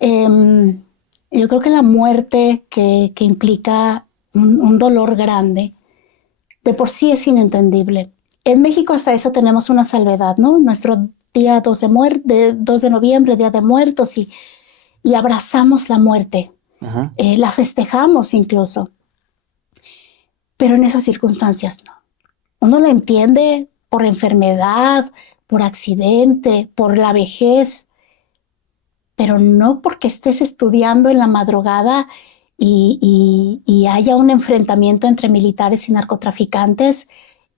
Yo creo que la muerte que implica un dolor grande, de por sí es inentendible. En México hasta eso tenemos una salvedad, ¿no? Nuestro día 2 de noviembre, Día de Muertos, y abrazamos la muerte. La festejamos incluso. Pero en esas circunstancias no. Uno la entiende por enfermedad, por accidente, por la vejez, pero no porque estés estudiando en la madrugada y haya un enfrentamiento entre militares y narcotraficantes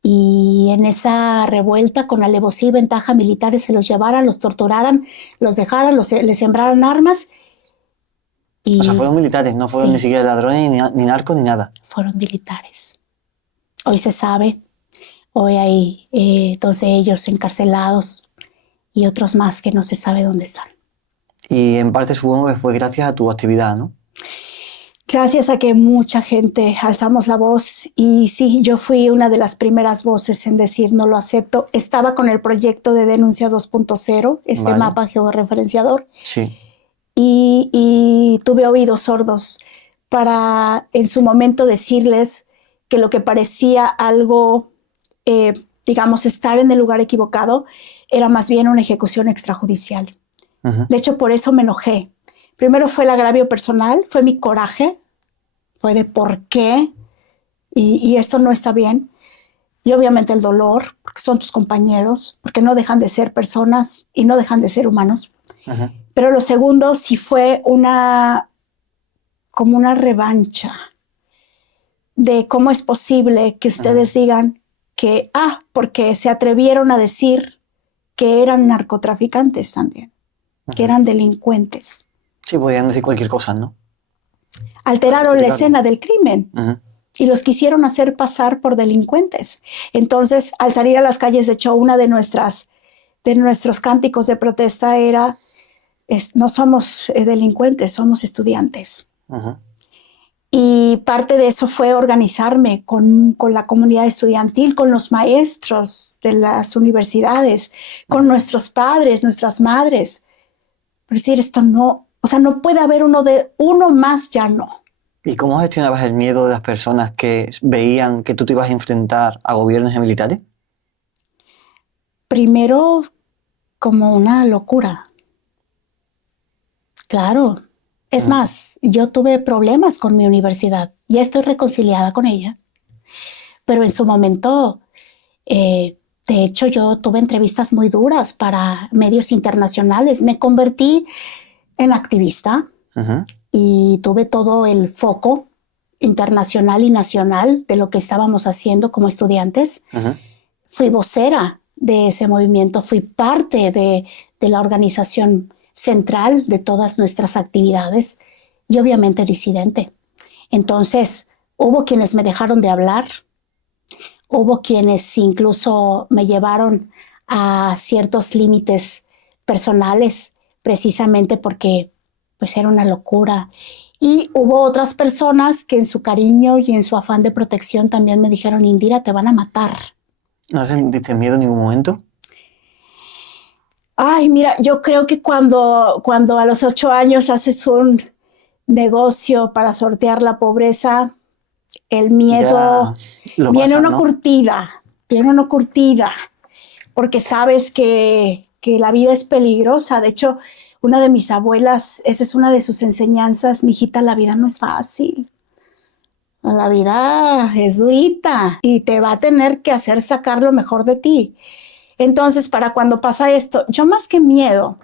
y en esa revuelta con alevosía y ventaja militares se los llevaran, los torturaran, los dejaran, les sembraran armas. O sea, fueron militares, no fueron ni siquiera ladrones, ni narcos, ni nada. Fueron militares. Hoy se sabe. Hoy hay 12 ellos encarcelados y otros más que no se sabe dónde están. Y en parte supongo que fue gracias a tu actividad, ¿no? Gracias a que mucha gente alzamos la voz y sí, yo fui una de las voces en decir no lo acepto. Estaba con el proyecto de Denuncia 2.0, mapa georreferenciador. Sí. Y tuve oídos sordos para en su momento decirles que lo que parecía algo digamos, estar en el lugar equivocado, era más bien una ejecución extrajudicial. De hecho, por eso me enojé. Primero fue el agravio personal, fue mi coraje, fue de por qué, y esto no está bien. Y obviamente el dolor, porque son tus compañeros, porque no dejan de ser personas y no dejan de ser humanos. Pero lo segundo sí fue como una revancha de cómo es posible que ustedes digan que, porque se atrevieron a decir que eran narcotraficantes también, que eran delincuentes. Sí, podían decir cualquier cosa, ¿no? Alteraron la escena del crimen y los quisieron hacer pasar por delincuentes. Entonces, al salir a las calles, de hecho, una de nuestros cánticos de protesta era, no somos delincuentes, somos estudiantes. Y parte de eso fue organizarme con la comunidad estudiantil, con los maestros de las universidades, con nuestros padres, nuestras madres. Por decir, esto no, o sea, no puede haber uno más, ya no. ¿Y cómo gestionabas el miedo de las personas que veían que tú te ibas a enfrentar a gobiernos y militares? Primero, como una locura. Claro. Es más, yo tuve problemas con mi universidad. Ya estoy reconciliada con ella. Pero en su momento, de hecho, yo tuve entrevistas muy duras para medios internacionales. Me convertí en activista y tuve todo el foco internacional y nacional de lo que estábamos haciendo como estudiantes. Fui vocera de ese movimiento, fui parte de la organización central de todas nuestras actividades y obviamente disidente. Entonces, hubo quienes me dejaron de hablar, hubo quienes incluso me llevaron a ciertos límites personales, precisamente porque pues era una locura. Y hubo otras personas que en su cariño y en su afán de protección también me dijeron, Indira, te van a matar. ¿No sentiste miedo en ningún momento? Ay, mira, yo creo que cuando a los 8 años haces un negocio para sortear la pobreza, el miedo Ya lo viene pasas, una ¿no? curtida, porque sabes que la vida es peligrosa. De hecho, una de mis abuelas, esa es una de sus enseñanzas, mijita, la vida no es fácil. La vida es durita y te va a tener que hacer sacar lo mejor de ti. Entonces, para cuando pasa esto, yo más que miedo,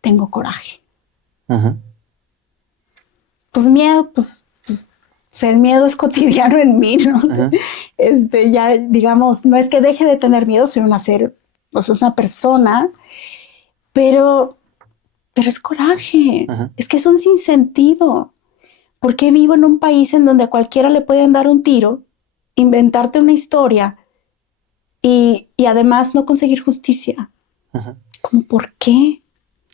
tengo coraje. Pues miedo, pues el miedo es cotidiano en mí, ¿no? Ya, digamos, no es que deje de tener miedo, soy pues una persona, pero es coraje. Es que es un sinsentido. ¿Por qué vivo en un país en donde a cualquiera le pueden dar un tiro, inventarte una historia y además no conseguir justicia? ¿Cómo por qué?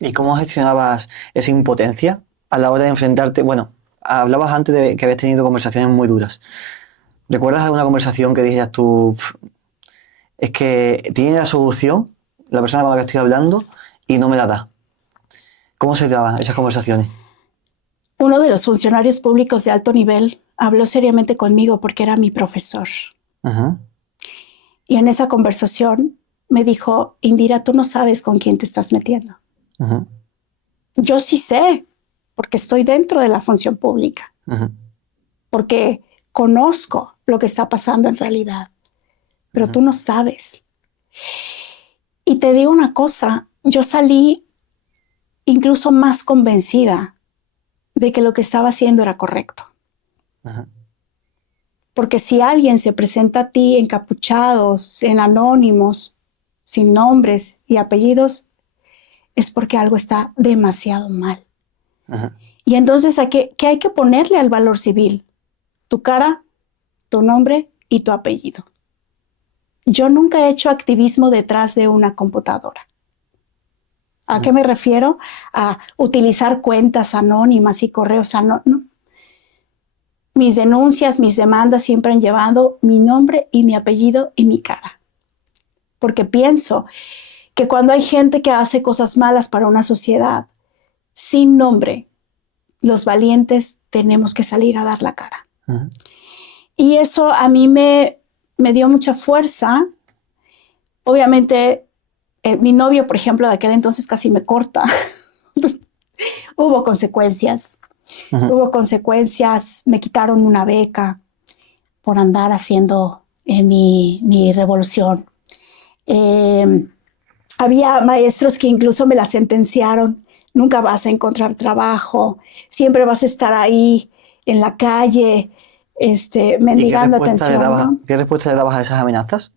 ¿Y cómo gestionabas esa impotencia a la hora de enfrentarte? Bueno, hablabas antes de que habías tenido conversaciones muy duras. ¿Recuerdas alguna conversación que dijeras tú, es que tiene la solución la persona con la que estoy hablando y no me la da? ¿Cómo se daban esas conversaciones? Uno de los funcionarios públicos de alto nivel habló seriamente conmigo porque era mi profesor. Y en esa conversación me dijo, Indira, tú no sabes con quién te estás metiendo. Yo sí sé, porque estoy dentro de la función pública, porque conozco lo que está pasando en realidad, pero tú no sabes. Y te digo una cosa, yo salí incluso más convencida de que lo que estaba haciendo era correcto. Porque si alguien se presenta a ti encapuchados, en anónimos, sin nombres y apellidos, es porque algo está demasiado mal. Y entonces, ¿qué hay que ponerle al valor civil? Tu cara, tu nombre y tu apellido. Yo nunca he hecho activismo detrás de una computadora. ¿A qué me refiero? A utilizar cuentas anónimas y correos anónimos. Mis denuncias, mis demandas siempre han llevado mi nombre y mi apellido y mi cara. Porque pienso que cuando hay gente que hace cosas malas para una sociedad sin nombre, los valientes tenemos que salir a dar la cara. Y eso a mí me dio mucha fuerza. Obviamente, mi novio, por ejemplo, de aquel entonces casi me corta. Hubo consecuencias. Hubo consecuencias. Me quitaron una beca por andar haciendo mi revolución. Había maestros que incluso me la sentenciaron. Nunca vas a encontrar trabajo. Siempre vas a estar ahí en la calle, mendigando atención. ¿Qué respuesta le dabas a esas amenazas?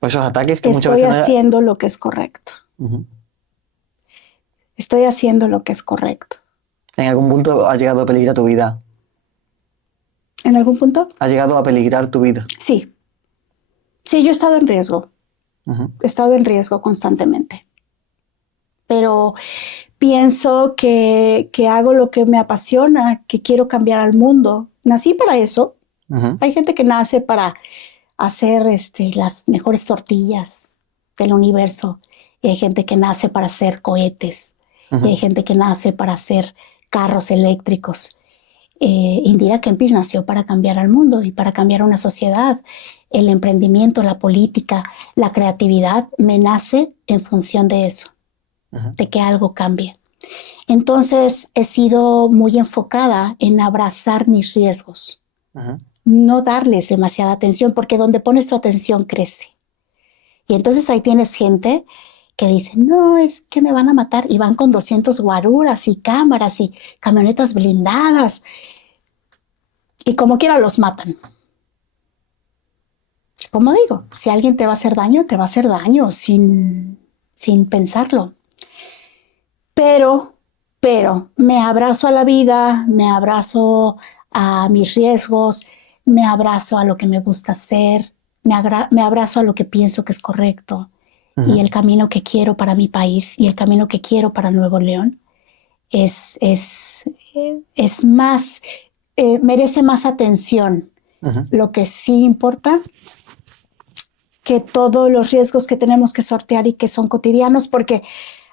¿O esos ataques que muchas Estoy veces haciendo lo que es correcto. Estoy haciendo lo que es correcto. ¿En algún punto ha llegado a peligrar tu vida? ¿En algún punto? ¿Ha llegado a peligrar tu vida? Sí. Sí, yo he estado en riesgo. He estado en riesgo constantemente. pero pienso que hago lo que me apasiona, que quiero cambiar al mundo. Nací para eso. Hay gente que nace para hacer las mejores tortillas del universo, y hay gente que nace para hacer cohetes, y hay gente que nace para hacer carros eléctricos. Indira Kempis nació para cambiar al mundo y para cambiar una sociedad. El emprendimiento, la política, la creatividad me nace en función de eso, de que algo cambie. Entonces he sido muy enfocada en abrazar mis riesgos, no darles demasiada atención, porque donde pones tu atención crece. Y entonces ahí tienes gente que dice, no, es que me van a matar, y van con 200 guaruras y cámaras y camionetas blindadas, y como quiera los matan. Como digo, si alguien te va a hacer daño, te va a hacer daño sin pensarlo. Pero me abrazo a la vida, me abrazo a mis riesgos, me abrazo a lo que me gusta hacer, me abrazo a lo que pienso que es correcto, y el camino que quiero para mi país y el camino que quiero para Nuevo León es más, merece más atención. Lo que sí importa, que todos los riesgos que tenemos que sortear y que son cotidianos, porque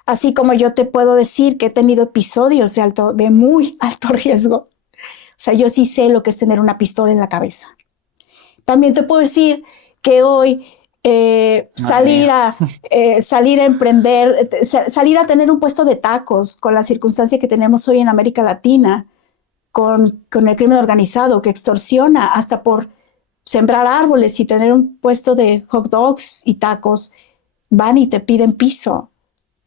así como yo te puedo decir que he tenido episodios de muy alto riesgo, o sea, yo sí sé lo que es tener una pistola en la cabeza. También te puedo decir que hoy salir a emprender, salir a tener un puesto de tacos con la circunstancia que tenemos hoy en América Latina, con el crimen organizado que extorsiona hasta por sembrar árboles y tener un puesto de hot dogs y tacos, van y te piden piso.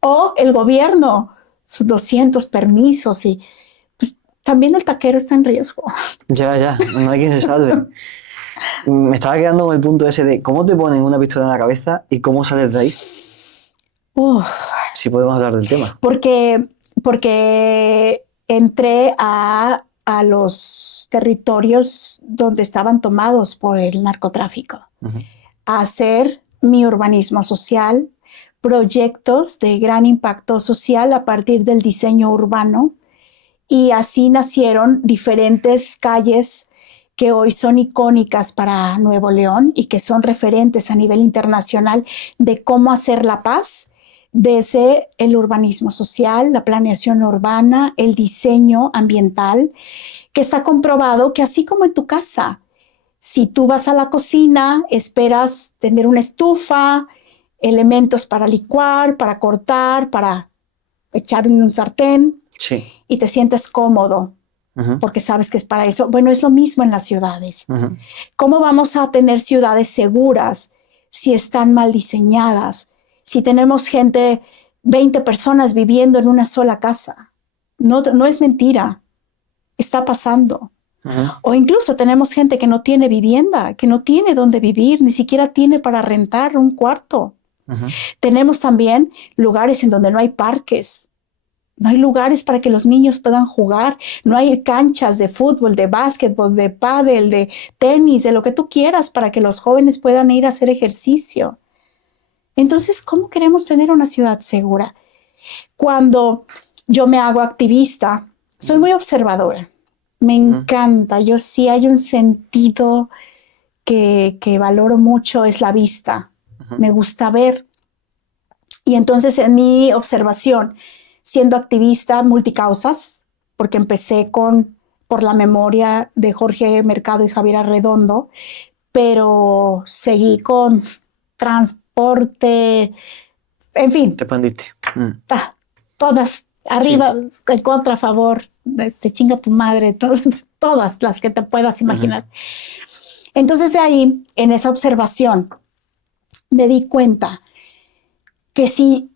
O el gobierno, sus 200 permisos, y pues también el taquero está en riesgo. Ya, no hay quien se salve. Me estaba quedando con el punto ese de cómo te ponen una pistola en la cabeza y cómo sales de ahí. Si podemos hablar del tema. Porque entré a los territorios donde estaban tomados por el narcotráfico, a hacer mi urbanismo social, proyectos de gran impacto social a partir del diseño urbano, y así nacieron diferentes calles que hoy son icónicas para Nuevo León y que son referentes a nivel internacional de cómo hacer la paz desde el urbanismo social, la planeación urbana, el diseño ambiental, que está comprobado que así como en tu casa, si tú vas a la cocina, esperas tener una estufa, elementos para licuar, para cortar, para echar en un sartén, sí, y te sientes cómodo porque sabes que es para eso. Bueno, es lo mismo en las ciudades. ¿Cómo vamos a tener ciudades seguras si están mal diseñadas? Si tenemos gente, 20 personas viviendo en una sola casa. No es mentira, está pasando. O incluso tenemos gente que no tiene vivienda, que no tiene dónde vivir, ni siquiera tiene para rentar un cuarto. Tenemos también lugares en donde no hay parques, no hay lugares para que los niños puedan jugar, no hay canchas de fútbol, de básquetbol, de pádel, de tenis, de lo que tú quieras para que los jóvenes puedan ir a hacer ejercicio. Entonces, ¿cómo queremos tener una ciudad segura? Cuando yo me hago activista, soy muy observadora. Me encanta. Yo sí hay un sentido que valoro mucho, es la vista. Me gusta ver. Y entonces en mi observación, siendo activista multicausas, porque empecé por la memoria de Jorge Mercado y Javier Arredondo, pero seguí con transporte, en fin. Te expandiste. Todas, arriba, en contra, a favor, chinga tu madre, todas las que te puedas imaginar. Entonces de ahí, en esa observación, me di cuenta que si,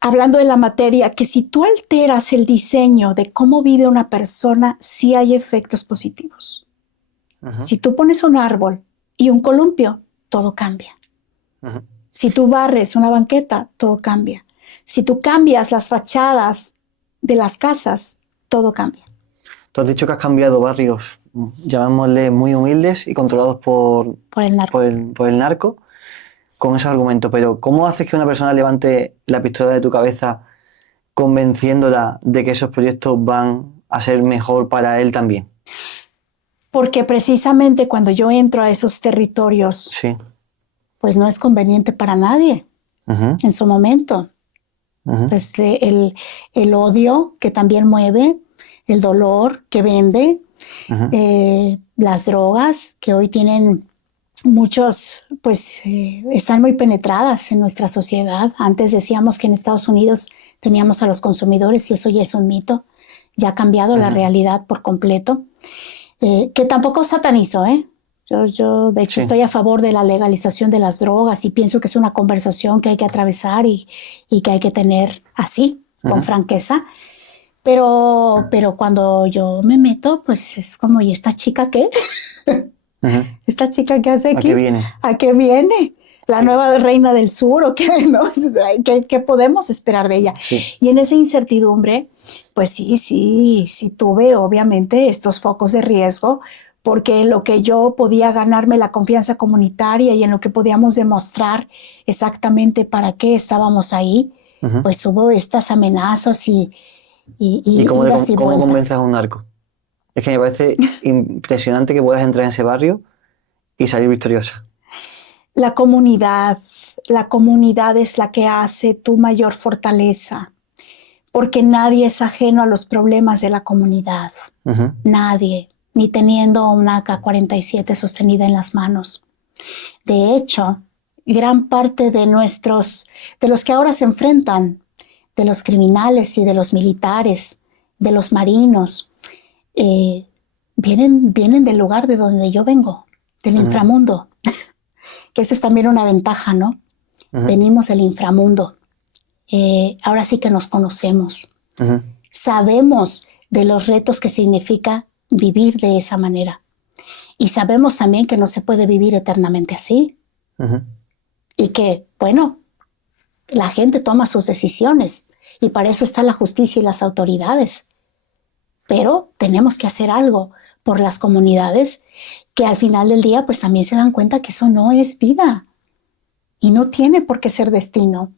hablando de la materia, que si tú alteras el diseño de cómo vive una persona, sí hay efectos positivos. Si tú pones un árbol y un columpio, todo cambia. Si tú barres una banqueta, todo cambia. Si tú cambias las fachadas de las casas, todo cambia. Tú has dicho que has cambiado barrios, llamémosle muy humildes y controlados por el narco. Por el narco, con esos argumentos. Pero ¿cómo haces que una persona levante la pistola de tu cabeza convenciéndola de que esos proyectos van a ser mejor para él también? Porque precisamente cuando yo entro a esos territorios, Sí. pues no es conveniente para nadie Ujú, en su momento. ujú, Pues el odio que también mueve, el dolor que vende, ujú, las drogas que hoy tienen muchos, pues están muy penetradas en nuestra sociedad. Antes decíamos que en Estados Unidos teníamos a los consumidores y eso ya es un mito. Ya ha cambiado la ujú. realidad por completo. Que tampoco satanizo, ¿eh? Yo, de hecho, Sí. estoy a favor de la legalización de las drogas y pienso que es una conversación que hay que atravesar y que hay que tener así, con Ujú, franqueza. Pero cuando yo me meto, pues es como, ¿y esta chica qué? ujú. ¿Esta chica qué hace ¿A aquí? qué viene? ¿A qué viene? ¿La Sí. nueva reina del sur o qué? ¿No? ¿Qué podemos esperar de ella? Sí. Y en esa incertidumbre, pues sí tuve obviamente estos focos de riesgo, porque en lo que yo podía ganarme la confianza comunitaria y en lo que podíamos demostrar exactamente para qué estábamos ahí, Ujú. pues hubo estas amenazas y ¿Y cómo, idas y cómo convences vueltas. a un narco? Es que me parece impresionante que puedas entrar en ese barrio y salir victoriosa. La comunidad es la que hace tu mayor fortaleza, porque nadie es ajeno a los problemas de la comunidad. Ujú, Nadie, ni teniendo una AK-47 sostenida en las manos. De hecho, gran parte de los que ahora se enfrentan, de los criminales y de los militares, de los marinos, vienen del lugar de donde yo vengo, del ujú, inframundo, que esa es también una ventaja, ¿no? ujú, Venimos del inframundo. Ahora sí que nos conocemos. ujú, Sabemos de los retos que significa vivir de esa manera. Y sabemos también que no se puede vivir eternamente así. ujú. Y que, bueno, la gente toma sus decisiones. Y para eso está la justicia y las autoridades. Pero tenemos que hacer algo por las comunidades que al final del día pues también se dan cuenta que eso no es vida. Y no tiene por qué ser destino.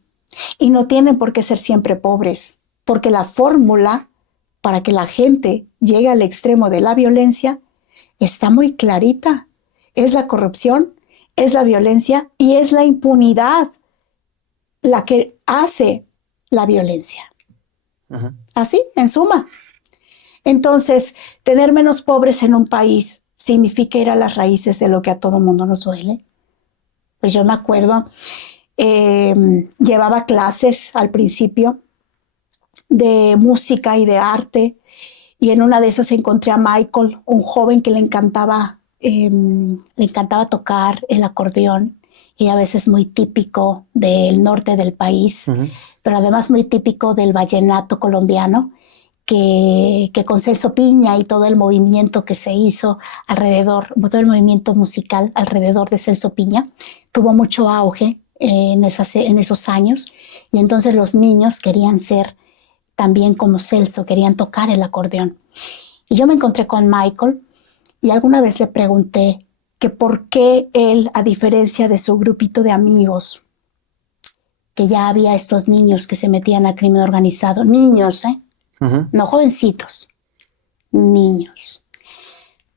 Y no tienen por qué ser siempre pobres, porque la fórmula para que la gente llegue al extremo de la violencia está muy clarita. Es la corrupción, es la violencia y es la impunidad la que hace la violencia. Ujú. Así, en suma. Entonces, tener menos pobres en un país significa ir a las raíces de lo que a todo mundo nos duele. Pues yo me acuerdo, llevaba clases al principio de música y de arte, y en una de esas encontré a Michael, un joven que le encantaba tocar el acordeón, y a veces muy típico del norte del país, Ujú. pero además muy típico del vallenato colombiano, que con Celso Piña y todo el movimiento que se hizo alrededor, todo el movimiento musical alrededor de Celso Piña, tuvo mucho auge en esos años, y entonces los niños querían ser también como Celso, querían tocar el acordeón. Y yo me encontré con Michael y alguna vez le pregunté que por qué él, a diferencia de su grupito de amigos, que ya había estos niños que se metían al crimen organizado, niños, Ujú. no jovencitos, niños,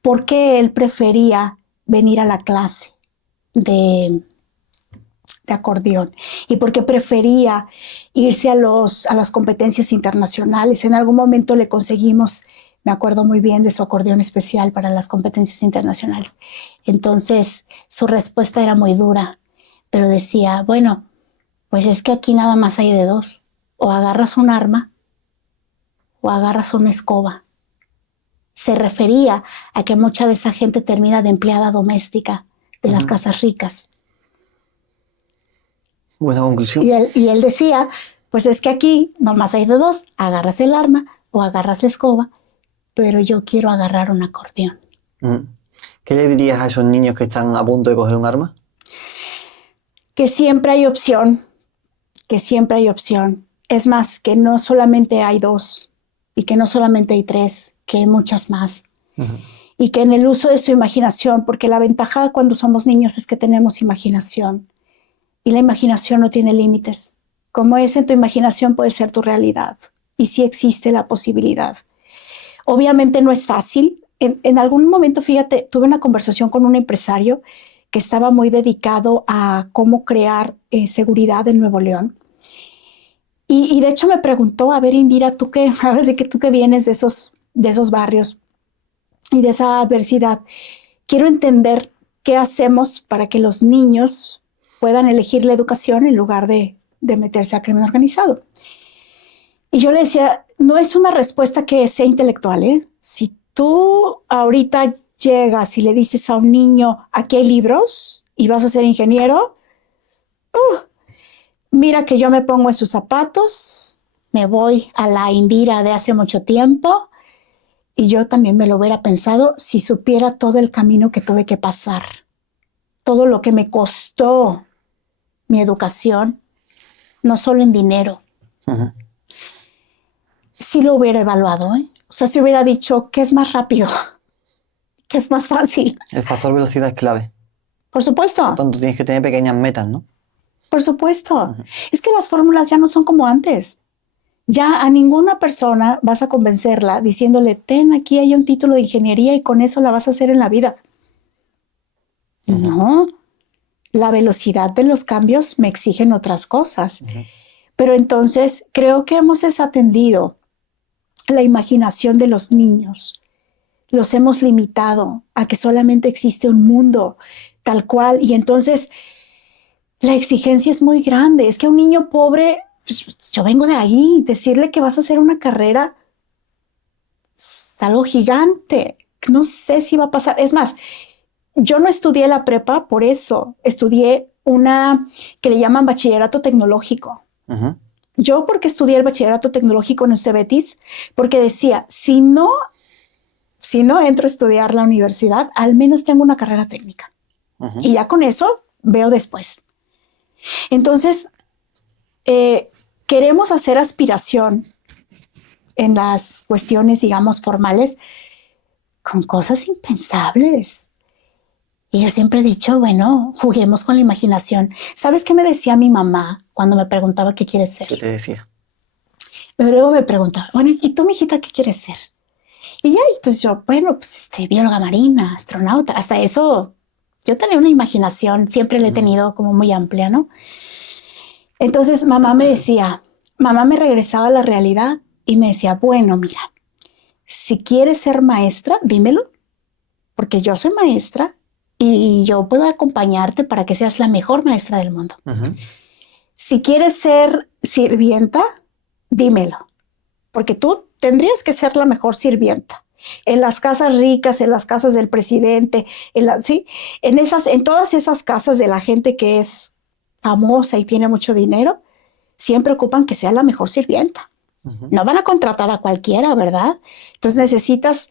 ¿por qué él prefería venir a la clase de acordeón? ¿Y por qué prefería irse a las competencias internacionales? En algún momento le conseguimos, me acuerdo muy bien de su acordeón especial para las competencias internacionales. Entonces su respuesta era muy dura, pero decía, bueno, pues es que aquí nada más hay de dos: o agarras un arma o agarras una escoba. Se refería a que mucha de esa gente termina de empleada doméstica de las Ujú. casas ricas. Buena conclusión. Y él decía, pues es que aquí nomás hay de dos: agarras el arma o agarras la escoba, pero yo quiero agarrar un acordeón. Ujú. ¿Qué le dirías a esos niños que están a punto de coger un arma? Que siempre hay opción, que siempre hay opción. Es más, que no solamente hay dos y que no solamente hay tres, que hay muchas más. Ujú. Y que en el uso de su imaginación, porque la ventaja cuando somos niños es que tenemos imaginación, y la imaginación no tiene límites. como es en tu imaginación puede ser tu realidad. Y sí existe la posibilidad. Obviamente no es fácil. En algún momento, fíjate, tuve una conversación con un empresario que estaba muy dedicado a cómo crear seguridad en Nuevo León. Y de hecho me preguntó, a ver, Indira, tú qué, ahora sí que tú que vienes de esos barrios y de esa adversidad, quiero entender qué hacemos para que los niños puedan elegir la educación en lugar de meterse al crimen organizado. Y yo le decía, no es una respuesta que sea intelectual, ¿eh? Si tú ahorita llegas y le dices a un niño, aquí hay libros y vas a ser ingeniero, mira que yo me pongo en sus zapatos, me voy a la Indira de hace mucho tiempo y yo también me lo hubiera pensado si supiera todo el camino que tuve que pasar, todo lo que me costó mi educación, no solo en dinero. Ujú. Sí lo hubiera evaluado, ¿eh? O sea, si hubiera dicho qué es más rápido, qué es más fácil. El factor velocidad es clave. Por supuesto, Por tanto, tienes que tener pequeñas metas, ¿no? por supuesto. Es que las fórmulas ya no son como antes. Ya a ninguna persona vas a convencerla diciéndole, ten, aquí hay un título de ingeniería y con eso la vas a hacer en la vida. No, la velocidad de los cambios me exigen otras cosas. Pero entonces creo que hemos desatendido la imaginación de los niños. Los hemos limitado a que solamente existe un mundo tal cual y entonces la exigencia es muy grande. Es que a un niño pobre, pues, yo vengo de ahí, decirle que vas a hacer una carrera es algo gigante. No sé si va a pasar. Es más, yo no estudié la prepa por eso. Estudié una que le llaman bachillerato tecnológico. Ujú. Yo porque estudié el bachillerato tecnológico en Cebetis, porque decía, si no entro a estudiar la universidad, al menos tengo una carrera técnica. Ujú. Y ya con eso veo después. Entonces, queremos hacer aspiración en las cuestiones, digamos, formales con cosas impensables. Y yo siempre he dicho, bueno, juguemos con la imaginación. ¿Sabes qué me decía mi mamá cuando me preguntaba qué quieres ser? ¿Qué te decía? Pero luego me preguntaba, bueno, ¿y tú, mijita, qué quieres ser? Y ya, entonces yo, bueno, pues bióloga marina, astronauta, hasta eso. Yo tenía una imaginación, siempre la he tenido como muy amplia, ¿no? Entonces mamá me regresaba a la realidad y me decía, bueno, mira, si quieres ser maestra, dímelo, porque yo soy maestra y yo puedo acompañarte para que seas la mejor maestra del mundo. Ujú. Si quieres ser sirvienta, dímelo, porque tú tendrías que ser la mejor sirvienta. En las casas ricas, en las casas del presidente, ¿sí? En todas esas casas de la gente que es famosa y tiene mucho dinero, siempre ocupan que sea la mejor sirvienta. No van a contratar a cualquiera, ¿verdad? Entonces necesitas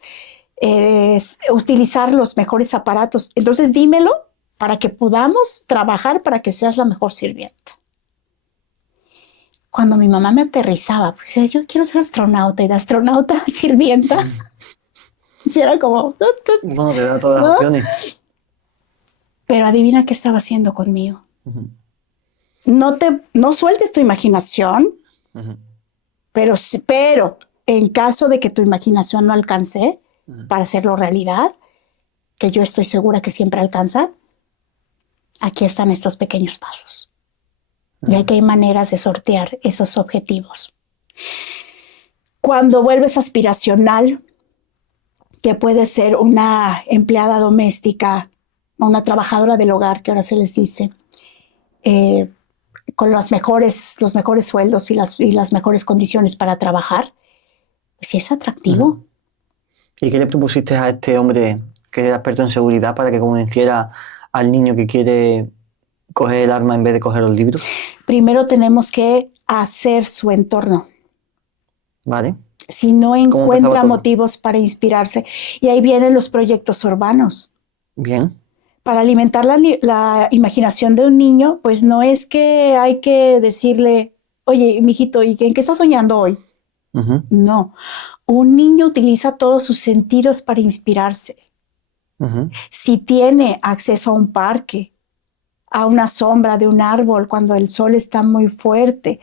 utilizar los mejores aparatos. Entonces dímelo para que podamos trabajar para que seas la mejor sirvienta. Cuando mi mamá me aterrizaba, pues yo quiero ser astronauta y de astronauta a sirvienta. Sí, era como... Bueno, te da todas las opciones. Pero adivina qué estaba haciendo conmigo. Ujú. No sueltes tu imaginación, Ujú. pero en caso de que tu imaginación no alcance para hacerlo realidad, que yo estoy segura que siempre alcanza, aquí están estos pequeños pasos. Y aquí hay maneras de sortear esos objetivos. Cuando vuelves aspiracional, que puede ser una empleada doméstica, una trabajadora del hogar, que ahora se les dice, con los mejores sueldos y las mejores condiciones para trabajar, pues sí es atractivo. ¿Y qué le propusiste a este hombre que era experto en seguridad para que convenciera al niño que quiere coger el arma en vez de coger los libros? Primero tenemos que hacer su entorno. ¿Vale? Si no empezaba encuentra todo? motivos para inspirarse. Y ahí vienen los proyectos urbanos. Bien. Para alimentar la imaginación de un niño, pues no es que hay que decirle, oye, mijito, ¿y en qué estás soñando hoy? Ujú. No, un niño utiliza todos sus sentidos para inspirarse. Ujú. Si tiene acceso a un parque, a una sombra de un árbol cuando el sol está muy fuerte,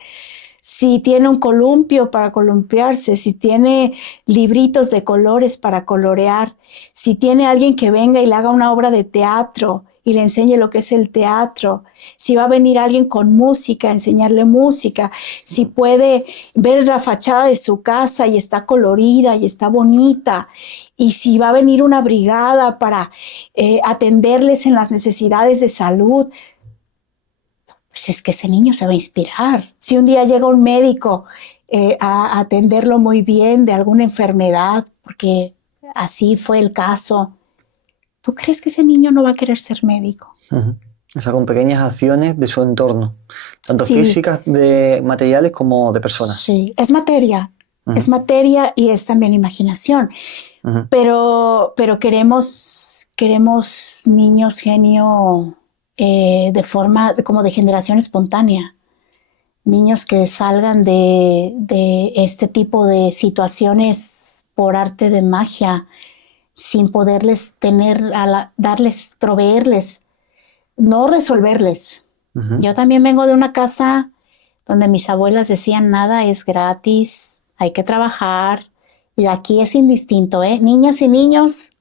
si tiene un columpio para columpiarse, si tiene libritos de colores para colorear, si tiene alguien que venga y le haga una obra de teatro y le enseñe lo que es el teatro, si va a venir alguien con música, enseñarle música, si puede ver la fachada de su casa y está colorida y está bonita, y si va a venir una brigada para atenderles en las necesidades de salud, pues es que ese niño se va a inspirar. Si un día llega un médico a atenderlo muy bien de alguna enfermedad, porque así fue el caso, ¿tú crees que ese niño no va a querer ser médico? O sea, con pequeñas acciones de su entorno, tanto Sí. físicas, de materiales, como de personas. Sí, es materia. Es materia y es también imaginación. Pero queremos niños genio de forma como de generación espontánea. Niños que salgan de este tipo de situaciones por arte de magia, sin poderles proveerles, no resolverles. Yo también vengo de una casa donde mis abuelas decían nada es gratis, hay que trabajar, y aquí es indistinto, niñas y niños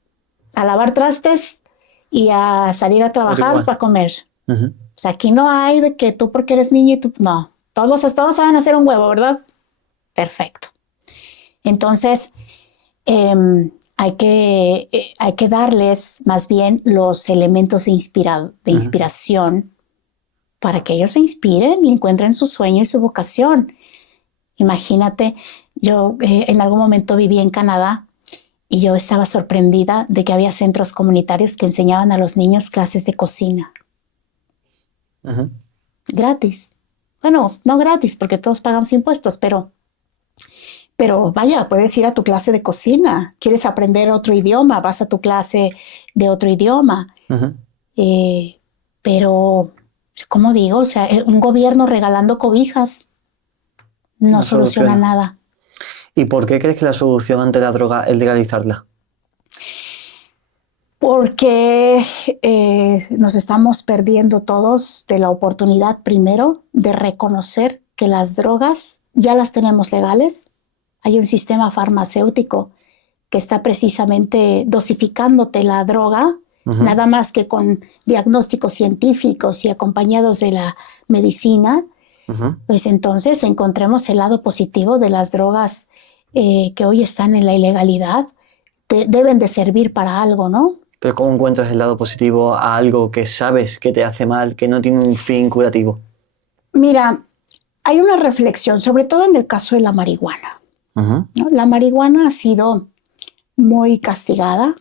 a lavar trastes y a salir a trabajar para comer. O sea, aquí no hay de que tú porque eres niño y tú no, todos saben hacer un huevo, ¿verdad? Perfecto. Entonces hay que darles más bien los elementos de inspiración para que ellos se inspiren y encuentren su sueño y su vocación. Imagínate, yo en algún momento viví en Canadá y yo estaba sorprendida de que había centros comunitarios que enseñaban a los niños clases de cocina. Gratis. Bueno, no gratis porque todos pagamos impuestos, pero vaya, puedes ir a tu clase de cocina. ¿Quieres aprender otro idioma? Vas a tu clase de otro idioma. Pero, ¿cómo digo? O sea, un gobierno regalando cobijas no soluciona nada. ¿Y por qué crees que la solución ante la droga es legalizarla? Porque nos estamos perdiendo todos de la oportunidad primero de reconocer que las drogas ya las tenemos legales. Hay un sistema farmacéutico que está precisamente dosificándote la droga, nada más que con diagnósticos científicos y acompañados de la medicina. Pues entonces encontremos el lado positivo de las drogas que hoy están en la ilegalidad. Deben de servir para algo, ¿no? Pero ¿cómo encuentras el lado positivo a algo que sabes que te hace mal, que no tiene un fin curativo? Mira, hay una reflexión, sobre todo en el caso de la marihuana. ¿No? La marihuana ha sido muy castigada.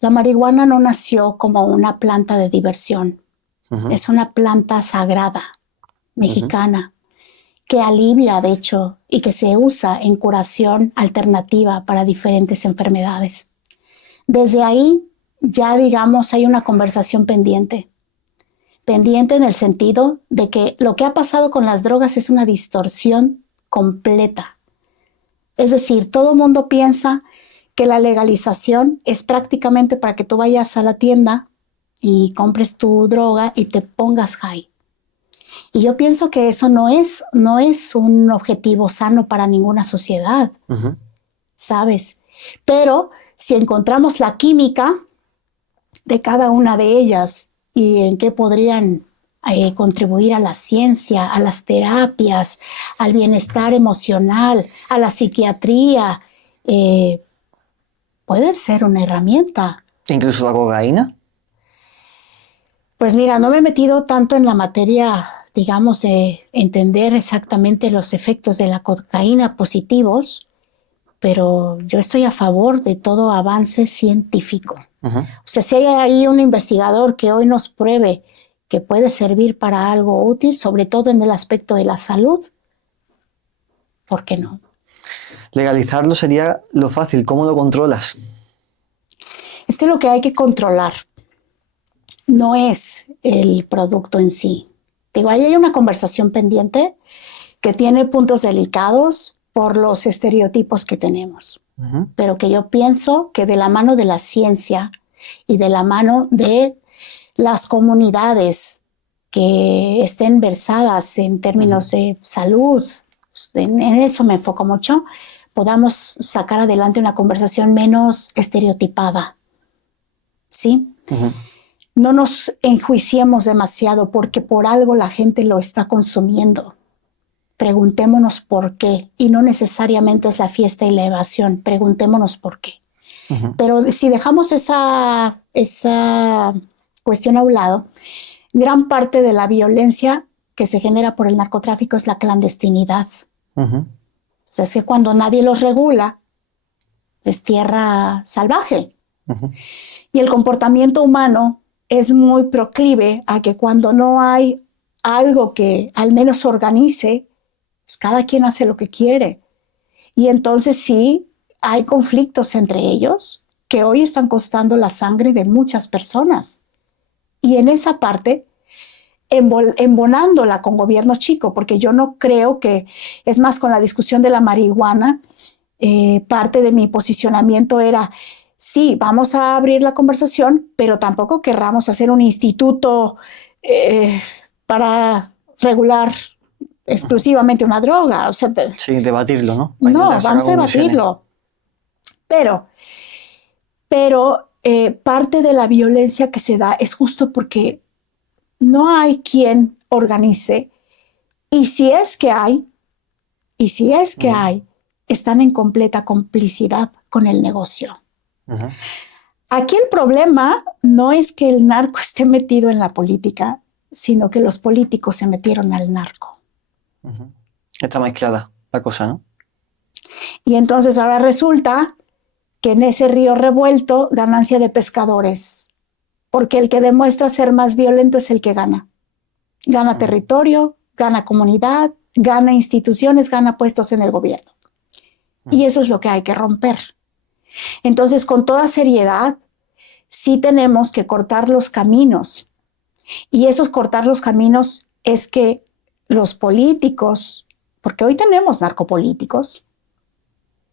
La marihuana no nació como una planta de diversión. Es una planta sagrada, mexicana, que alivia, de hecho, y que se usa en curación alternativa para diferentes enfermedades. Desde ahí ya, digamos, hay una conversación pendiente en el sentido de que lo que ha pasado con las drogas es una distorsión completa. Es decir, todo el mundo piensa que la legalización es prácticamente para que tú vayas a la tienda y compres tu droga y te pongas high. Y yo pienso que eso no es un objetivo sano para ninguna sociedad, ¿sabes? Pero si encontramos la química de cada una de ellas y en qué podrían contribuir a la ciencia, a las terapias, al bienestar emocional, a la psiquiatría, puede ser una herramienta. ¿Incluso la cocaína? Pues mira, no me he metido tanto en la materia, digamos, de entender exactamente los efectos de la cocaína positivos, pero yo estoy a favor de todo avance científico. O sea, si hay ahí un investigador que hoy nos pruebe que puede servir para algo útil, sobre todo en el aspecto de la salud, ¿por qué no? Legalizarlo sería lo fácil. ¿Cómo lo controlas? Es que lo que hay que controlar no es el producto en sí. Digo, ahí hay una conversación pendiente que tiene puntos delicados por los estereotipos que tenemos. Pero que yo pienso que de la mano de la ciencia y de la mano de las comunidades que estén versadas en términos de salud, en eso me enfoco mucho, podamos sacar adelante una conversación menos estereotipada, ¿sí? No nos enjuiciemos demasiado porque por algo la gente lo está consumiendo. Preguntémonos por qué, y no necesariamente es la fiesta y la evasión, preguntémonos por qué. Pero si dejamos esa cuestión a un lado, gran parte de la violencia que se genera por el narcotráfico es la clandestinidad. O sea, es que cuando nadie los regula, es tierra salvaje. Y el comportamiento humano es muy proclive a que cuando no hay algo que al menos organice, pues cada quien hace lo que quiere. Y entonces sí, hay conflictos entre ellos que hoy están costando la sangre de muchas personas. Y en esa parte, embonándola con gobierno chico, porque yo no creo que, es más, con la discusión de la marihuana, parte de mi posicionamiento era, sí, vamos a abrir la conversación, pero tampoco querramos hacer un instituto para regular exclusivamente una droga. O sea, Sí, debatirlo, ¿no? No, vamos a debatirlo. Pero parte de la violencia que se da es justo porque no hay quien organice. Y si es que hay, están en completa complicidad con el negocio. Aquí el problema no es que el narco esté metido en la política, sino que los políticos se metieron al narco. Está mezclada la cosa, ¿no? Y entonces ahora resulta que en ese río revuelto, ganancia de pescadores, porque el que demuestra ser más violento es el que gana. Gana territorio, gana comunidad, gana instituciones, gana puestos en el gobierno. Y eso es lo que hay que romper. Entonces, con toda seriedad, sí tenemos que cortar los caminos. Y esos cortar los caminos es que los políticos, porque hoy tenemos narcopolíticos,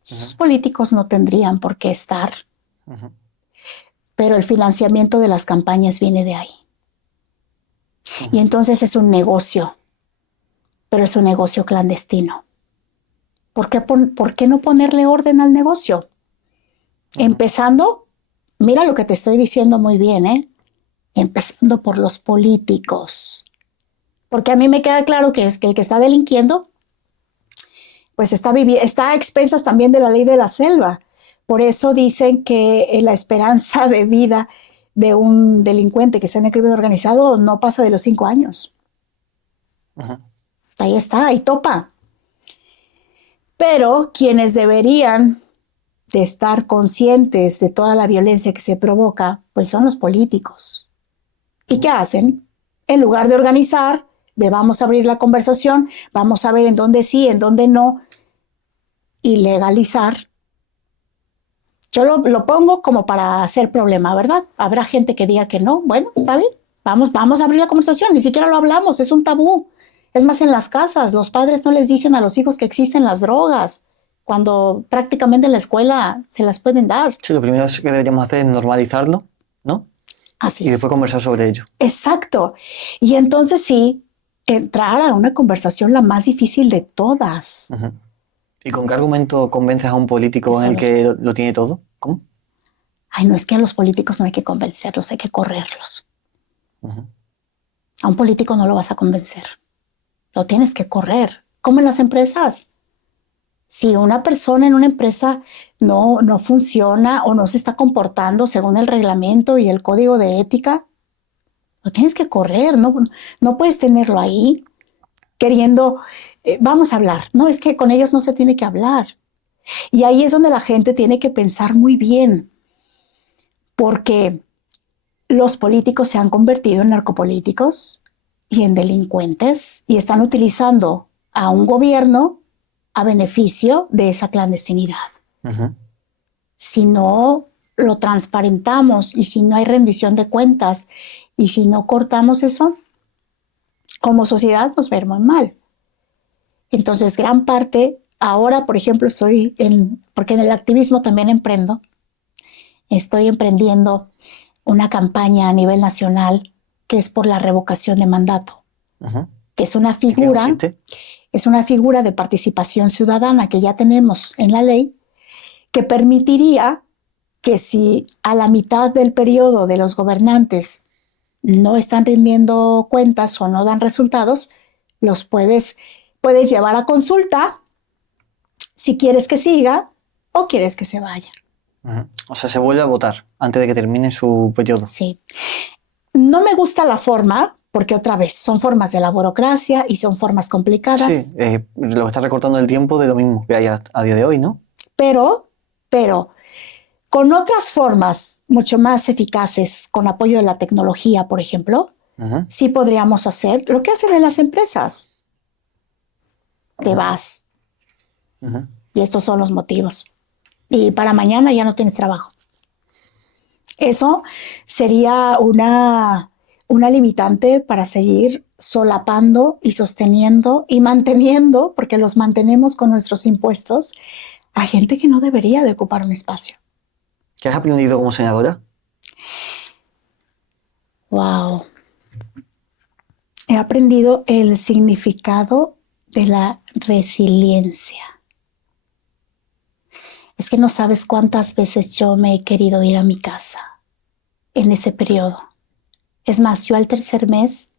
esos políticos no tendrían por qué estar, pero el financiamiento de las campañas viene de ahí. Y entonces es un negocio, pero es un negocio clandestino. ¿Por qué no ponerle orden al negocio? Empezando, mira lo que te estoy diciendo muy bien, empezando por los políticos. Porque a mí me queda claro que es que el que está delinquiendo, pues está a expensas también de la ley de la selva. Por eso dicen que la esperanza de vida de un delincuente que está en el crimen organizado no pasa de los 5 años. Ahí está, ahí topa. Pero quienes deberían de estar conscientes de toda la violencia que se provoca, pues son los políticos. ¿Y qué hacen? En lugar de organizar, de vamos a abrir la conversación, vamos a ver en dónde sí, en dónde no, y legalizar. Yo lo pongo como para hacer problema, ¿verdad? Habrá gente que diga que no. Bueno, está bien, vamos a abrir la conversación, ni siquiera lo hablamos, es un tabú. Es más, en las casas, los padres no les dicen a los hijos que existen las drogas, cuando prácticamente en la escuela se las pueden dar. Sí, lo primero que deberíamos hacer es normalizarlo, ¿no? Así y después conversar sobre ello. Exacto. Y entonces sí, entrar a una conversación la más difícil de todas. ¿Y con qué argumento convences a un político en el que lo tiene todo? ¿Cómo? Ay, no, es que a los políticos no hay que convencerlos, hay que correrlos. A un político no lo vas a convencer. Lo tienes que correr. Como en las empresas. Si una persona en una empresa no funciona o no se está comportando según el reglamento y el código de ética, lo tienes que correr. No puedes tenerlo ahí queriendo, vamos a hablar. No, es que con ellos no se tiene que hablar. Y ahí es donde la gente tiene que pensar muy bien, porque los políticos se han convertido en narcopolíticos y en delincuentes y están utilizando a un gobierno a beneficio de esa clandestinidad. Si no lo transparentamos y si no hay rendición de cuentas y si no cortamos eso, como sociedad nos vemos mal. Entonces, gran parte, ahora, por ejemplo, porque en el activismo también emprendo, estoy emprendiendo una campaña a nivel nacional que es por la revocación de mandato, que es una figura, de participación ciudadana que ya tenemos en la ley, que permitiría que si a la mitad del periodo de los gobernantes no están rindiendo cuentas o no dan resultados, los puedes llevar a consulta si quieres que siga o quieres que se vaya. O sea, se vuelve a votar antes de que termine su periodo. Sí. No me gusta la forma, porque otra vez son formas de la burocracia y son formas complicadas. Sí, lo está recortando el tiempo de lo mismo que hay a día de hoy, ¿no? Pero con otras formas mucho más eficaces, con apoyo de la tecnología, por ejemplo, sí podríamos hacer lo que hacen en las empresas. Te vas. Y estos son los motivos. Y para mañana ya no tienes trabajo. Eso sería una limitante para seguir solapando y sosteniendo y manteniendo, porque los mantenemos con nuestros impuestos, a gente que no debería de ocupar un espacio. ¿Qué has aprendido como senadora? Wow. He aprendido el significado de la resiliencia. Es que no sabes cuántas veces yo me he querido ir a mi casa en ese periodo. Es más, yo al tercer mes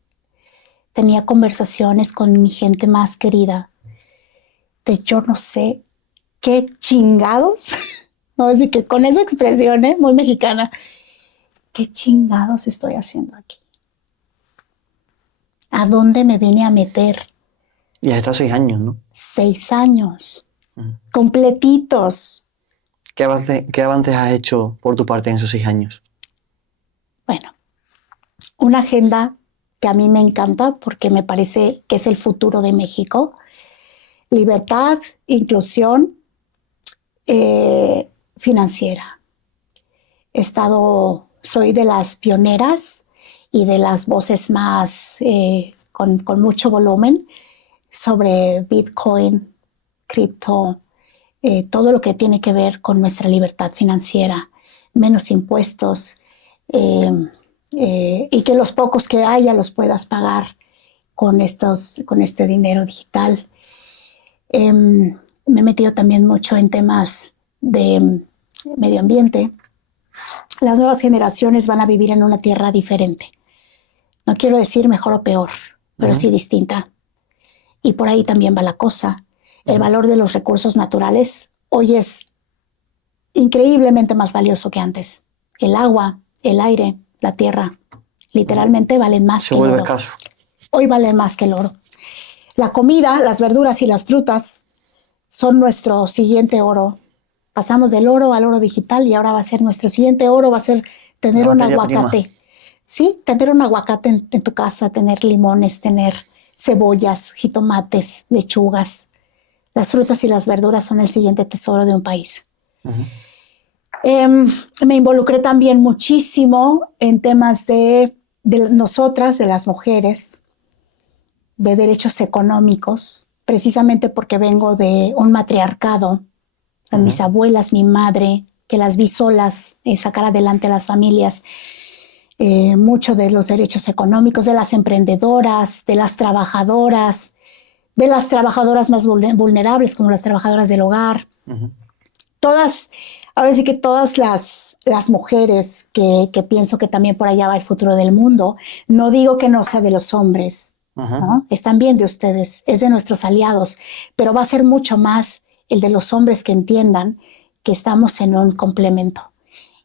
tenía conversaciones con mi gente más querida de yo no sé qué chingados, así que con esa expresión muy mexicana, ¿qué chingados estoy haciendo aquí? ¿A dónde me vine a meter? Y has estado 6 años, ¿no? 6 años, completitos. ¿Qué avances has hecho por tu parte en esos 6 años? Bueno, una agenda que a mí me encanta porque me parece que es el futuro de México. Libertad, inclusión financiera. Soy de las pioneras y de las voces más con mucho volumen sobre Bitcoin, cripto, todo lo que tiene que ver con nuestra libertad financiera, menos impuestos y que los pocos que haya los puedas pagar con este dinero digital. Me he metido también mucho en temas de medio ambiente. Las nuevas generaciones van a vivir en una tierra diferente. No quiero decir mejor o peor, pero sí distinta. Y por ahí también va la cosa. El valor de los recursos naturales hoy es increíblemente más valioso que antes. El agua, el aire, la tierra, literalmente valen más que el oro. Se vuelve escaso. Hoy valen más que el oro. La comida, las verduras y las frutas son nuestro siguiente oro. Pasamos del oro al oro digital y ahora va a ser nuestro siguiente oro, va a ser tener un aguacate. Prima. Sí, tener un aguacate en tu casa, tener limones, tener cebollas, jitomates, lechugas. Las frutas y las verduras son el siguiente tesoro de un país. Me involucré también muchísimo en temas de nosotras, de las mujeres, de derechos económicos, precisamente porque vengo de un matriarcado. O sea, mis abuelas, mi madre, que las vi solas sacar adelante a las familias, mucho de los derechos económicos, de las emprendedoras, de las trabajadoras más vulnerables, como las trabajadoras del hogar. Ahora sí que todas las mujeres que pienso que también por allá va el futuro del mundo, no digo que no sea de los hombres, ¿no? Es también de ustedes, es de nuestros aliados, pero va a ser mucho más el de los hombres que entiendan que estamos en un complemento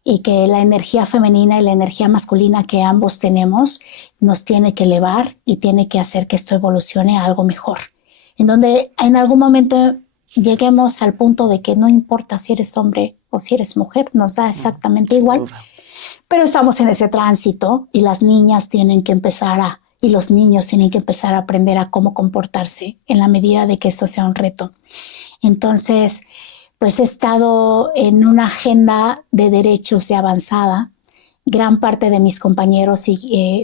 y que la energía femenina y la energía masculina que ambos tenemos nos tiene que elevar y tiene que hacer que esto evolucione a algo mejor. En donde en algún momento lleguemos al punto de que no importa si eres hombre o si eres mujer, nos da exactamente igual. Pero estamos en ese tránsito y las niñas tienen que empezar y los niños tienen que empezar a aprender a cómo comportarse en la medida de que esto sea un reto. Entonces, pues he estado en una agenda de derechos de avanzada. Gran parte de mis compañeros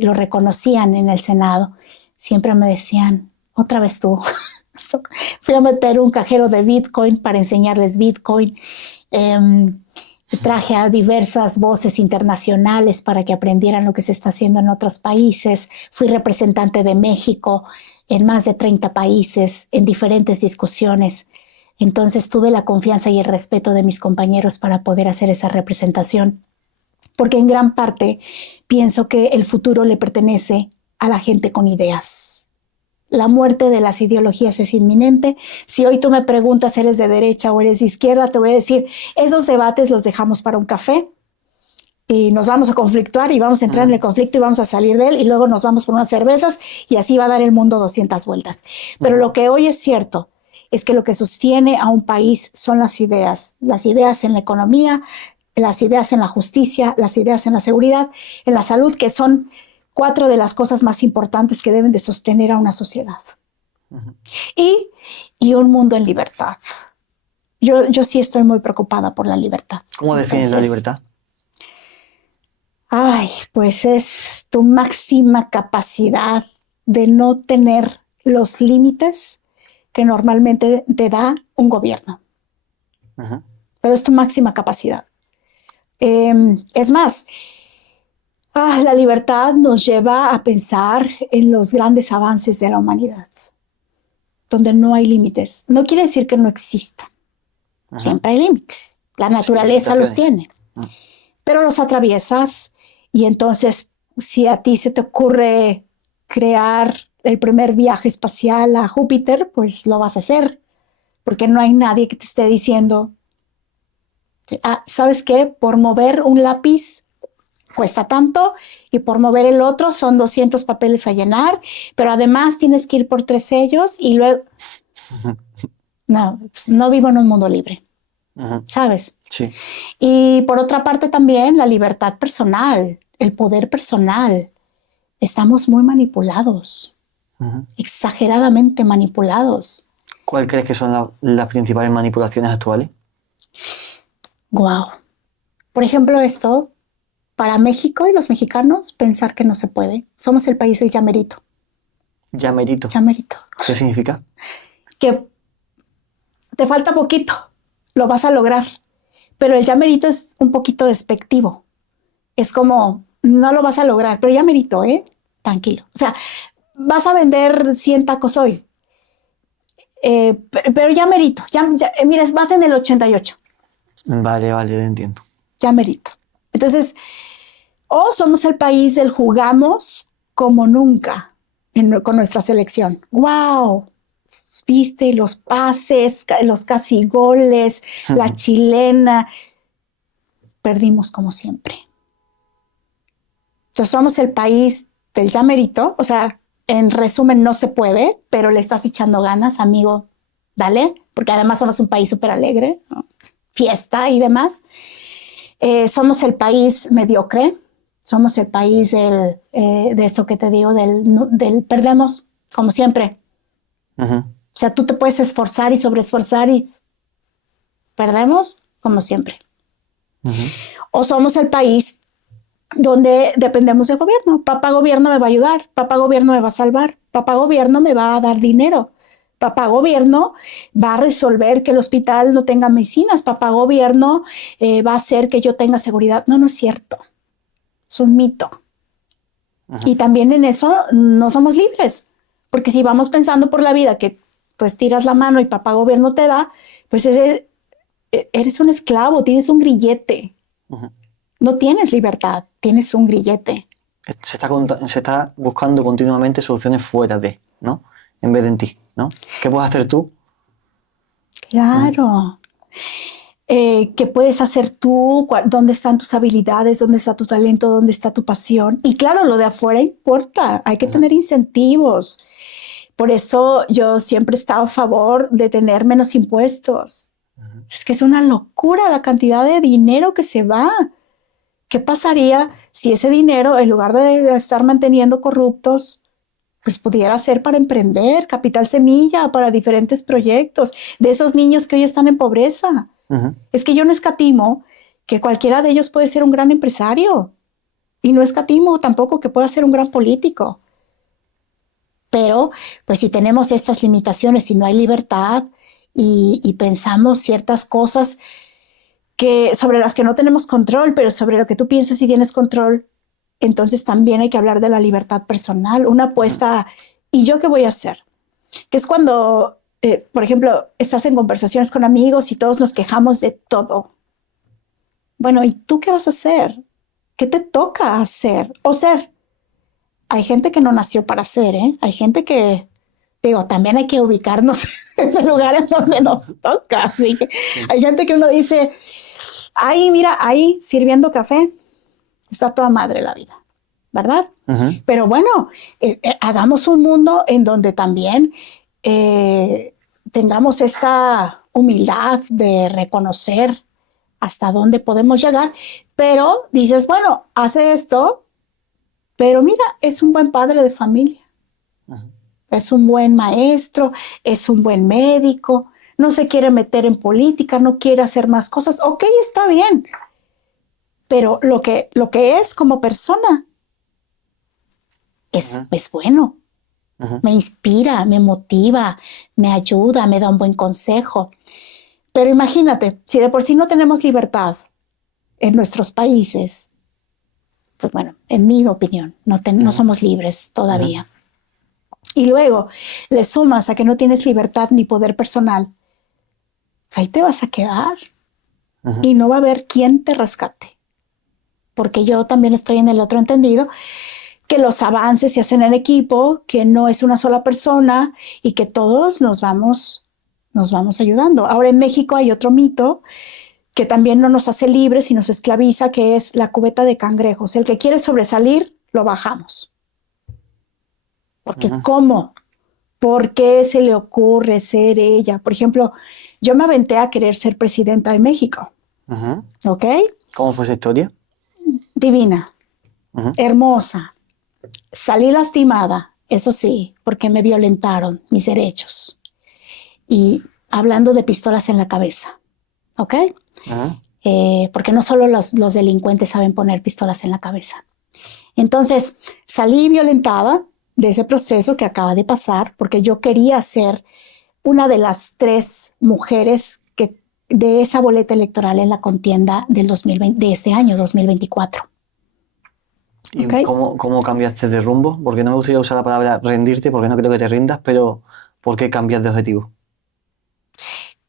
lo reconocían en el Senado. Siempre me decían, otra vez tú. Fui a meter un cajero de Bitcoin para enseñarles Bitcoin. Traje a diversas voces internacionales para que aprendieran lo que se está haciendo en otros países. Fui representante de México en más de 30 países, en diferentes discusiones. Entonces tuve la confianza y el respeto de mis compañeros para poder hacer esa representación, porque en gran parte pienso que el futuro le pertenece a la gente con ideas. La muerte de las ideologías es inminente. Si hoy tú me preguntas, ¿eres de derecha o eres de izquierda? Te voy a decir, esos debates los dejamos para un café y nos vamos a conflictuar y vamos a entrar en el conflicto y vamos a salir de él y luego nos vamos por unas cervezas y así va a dar el mundo 200 vueltas. Pero lo que hoy es cierto es que lo que sostiene a un país son las ideas en la economía, las ideas en la justicia, las ideas en la seguridad, en la salud, que son 4 de las cosas más importantes que deben de sostener a una sociedad. Y un mundo en libertad. Yo sí estoy muy preocupada por la libertad. ¿Cómo defines la libertad? Pues es tu máxima capacidad de no tener los límites que normalmente te da un gobierno. Pero es tu máxima capacidad. Es más, la libertad nos lleva a pensar en los grandes avances de la humanidad, donde no hay límites. No quiere decir que no existan. Siempre hay límites. La naturaleza los tiene. Pero los atraviesas y entonces si a ti se te ocurre crear el primer viaje espacial a Júpiter, pues lo vas a hacer, porque no hay nadie que te esté diciendo, ¿sabes qué? Por mover un lápiz cuesta tanto y por mover el otro son 200 papeles a llenar, pero además tienes que ir por 3 sellos y luego... No, pues no vivo en un mundo libre, ¿sabes? Sí. Y por otra parte también la libertad personal, el poder personal. Estamos muy manipulados, exageradamente manipulados. ¿Cuál crees que son las principales manipulaciones actuales? Wow. Por ejemplo, esto, para México y los mexicanos, pensar que no se puede. Somos el país del llamerito. Llamerito. Llamerito. ¿Qué significa? Que te falta poquito, lo vas a lograr. Pero el llamerito es un poquito despectivo. Es como, no lo vas a lograr, pero llamerito, tranquilo. O sea, vas a vender 100 tacos hoy. Pero llamerito, mira, vas en el 88. Vale, te entiendo. Llamerito. Entonces, somos el país del jugamos como nunca con nuestra selección. ¡Wow! Viste los pases, los casi goles, la chilena. Perdimos como siempre. Entonces, somos el país del llamerito. O sea, en resumen, no se puede, pero le estás echando ganas, amigo. Dale, porque además somos un país súper alegre, ¿no? Fiesta y demás. Somos el país mediocre, somos el país de eso que te digo, del perdemos, como siempre. O sea, tú te puedes esforzar y sobreesforzar y perdemos, como siempre. O somos el país donde dependemos del gobierno. Papá gobierno me va a ayudar, papá gobierno me va a salvar, papá gobierno me va a dar dinero. Papá gobierno va a resolver que el hospital no tenga medicinas. Papá gobierno va a hacer que yo tenga seguridad. No es cierto. Es un mito. Y también en eso no somos libres. Porque si vamos pensando por la vida que tú estiras la mano y papá gobierno te da, pues eres un esclavo, tienes un grillete. No tienes libertad, tienes un grillete. Se está buscando continuamente soluciones fuera de, ¿no? En vez de en ti, ¿no? ¿Qué puedes hacer tú? Claro. ¿Qué puedes hacer tú? ¿Dónde están tus habilidades? ¿Dónde está tu talento? ¿Dónde está tu pasión? Y claro, lo de afuera importa. Hay que tener incentivos. Por eso yo siempre he estado a favor de tener menos impuestos. Es que es una locura la cantidad de dinero que se va. ¿Qué pasaría si ese dinero, en lugar de estar manteniendo corruptos, pues pudiera ser para emprender, capital semilla, para diferentes proyectos, de esos niños que hoy están en pobreza? Es que yo no escatimo que cualquiera de ellos puede ser un gran empresario y no escatimo tampoco que pueda ser un gran político. Pero pues si tenemos estas limitaciones y no hay libertad y pensamos ciertas cosas sobre las que no tenemos control, pero sobre lo que tú piensas y tienes control, entonces también hay que hablar de la libertad personal, una apuesta, ¿y yo qué voy a hacer? Que es cuando, por ejemplo, estás en conversaciones con amigos y todos nos quejamos de todo. Bueno, ¿y tú qué vas a hacer? ¿Qué te toca hacer o ser? Hay gente que no nació para ser, ¿eh? Hay gente que, digo, también hay que ubicarnos en el lugar en donde nos toca. Así que hay gente que uno dice, ay, mira, ahí sirviendo café, está toda madre la vida, ¿verdad? Pero bueno, hagamos un mundo en donde también tengamos esta humildad de reconocer hasta dónde podemos llegar, pero dices, bueno, hace esto, pero mira, es un buen padre de familia, es un buen maestro, es un buen médico, no se quiere meter en política, no quiere hacer más cosas, ok, está bien, pero lo que es como persona es bueno, me inspira, me motiva, me ayuda, me da un buen consejo. Pero imagínate, si de por sí no tenemos libertad en nuestros países, pues bueno, en mi opinión, no somos libres todavía. Y luego le sumas a que no tienes libertad ni poder personal, ahí te vas a quedar y no va a haber quien te rescate. Porque yo también estoy en el otro entendido, que los avances se hacen en equipo, que no es una sola persona y que todos nos vamos ayudando. Ahora en México hay otro mito que también no nos hace libres y nos esclaviza, que es la cubeta de cangrejos. El que quiere sobresalir, lo bajamos. Porque ¿cómo? ¿Por qué se le ocurre ser ella? Por ejemplo, yo me aventé a querer ser presidenta de México. ¿Ok? ¿Cómo fue esa historia? Divina, hermosa. Salí lastimada, eso sí, porque me violentaron mis derechos. Y hablando de pistolas en la cabeza, ¿ok? Porque no solo los delincuentes saben poner pistolas en la cabeza. Entonces, salí violentada de ese proceso que acaba de pasar, porque yo quería ser una de las 3 mujeres de esa boleta electoral en la contienda del 2020, de este año, 2024. ¿Y ¿Okay? cómo cambiaste de rumbo? Porque no me gustaría usar la palabra rendirte, porque no creo que te rindas, pero ¿por qué cambias de objetivo?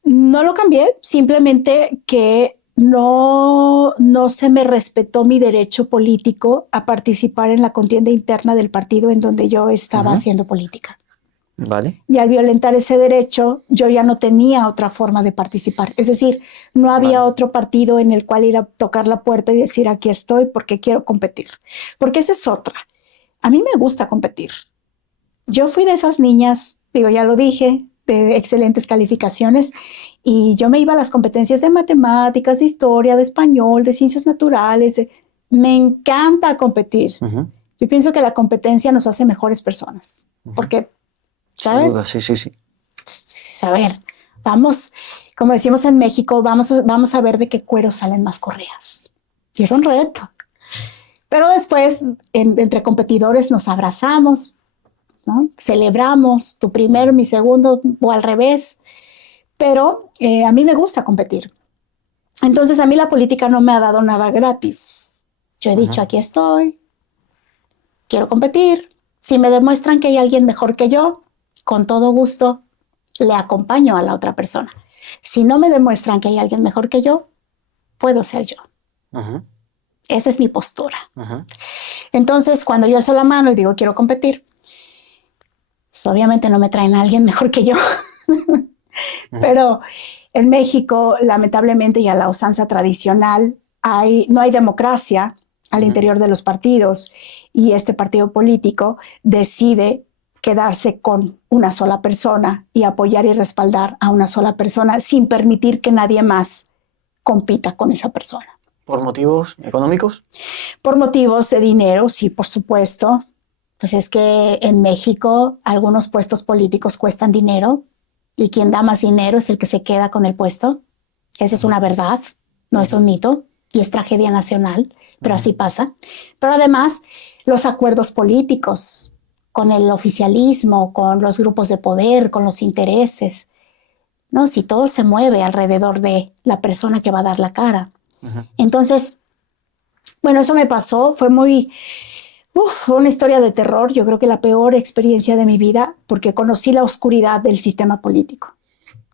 No lo cambié, simplemente que no se me respetó mi derecho político a participar en la contienda interna del partido en donde yo estaba haciendo política. Vale. Y al violentar ese derecho, yo ya no tenía otra forma de participar. Es decir, no había otro partido en el cual ir a tocar la puerta y decir, aquí estoy porque quiero competir. Porque esa es otra. A mí me gusta competir. Yo fui de esas niñas, digo, ya lo dije, de excelentes calificaciones, y yo me iba a las competencias de matemáticas, de historia, de español, de ciencias naturales. Me encanta competir. Yo pienso que la competencia nos hace mejores personas, porque, ¿sabes? Sí. A ver, vamos, como decimos en México, vamos a ver de qué cuero salen más correas. Y es un reto. Pero después, entre competidores, nos abrazamos, ¿no? Celebramos tu primero, mi segundo, o al revés. Pero a mí me gusta competir. Entonces, a mí la política no me ha dado nada gratis. Yo he dicho, aquí estoy, quiero competir. Si me demuestran que hay alguien mejor que yo, con todo gusto le acompaño a la otra persona. Si no me demuestran que hay alguien mejor que yo, puedo ser yo. Esa es mi postura. Entonces, cuando yo alzo la mano y digo quiero competir, pues obviamente no me traen a alguien mejor que yo. Pero en México, lamentablemente, y a la usanza tradicional, no hay democracia al interior de los partidos, y este partido político decide quedarse con una sola persona y apoyar y respaldar a una sola persona sin permitir que nadie más compita con esa persona. ¿Por motivos económicos? Por motivos de dinero, sí, por supuesto. Pues es que en México algunos puestos políticos cuestan dinero y quien da más dinero es el que se queda con el puesto. Esa es una verdad, no es un mito y es tragedia nacional, pero así pasa. Pero además, los acuerdos políticos con el oficialismo, con los grupos de poder, con los intereses, ¿no? Si todo se mueve alrededor de la persona que va a dar la cara. Ujú. Entonces, bueno, eso me pasó, fue fue una historia de terror, yo creo que la peor experiencia de mi vida, porque conocí la oscuridad del sistema político,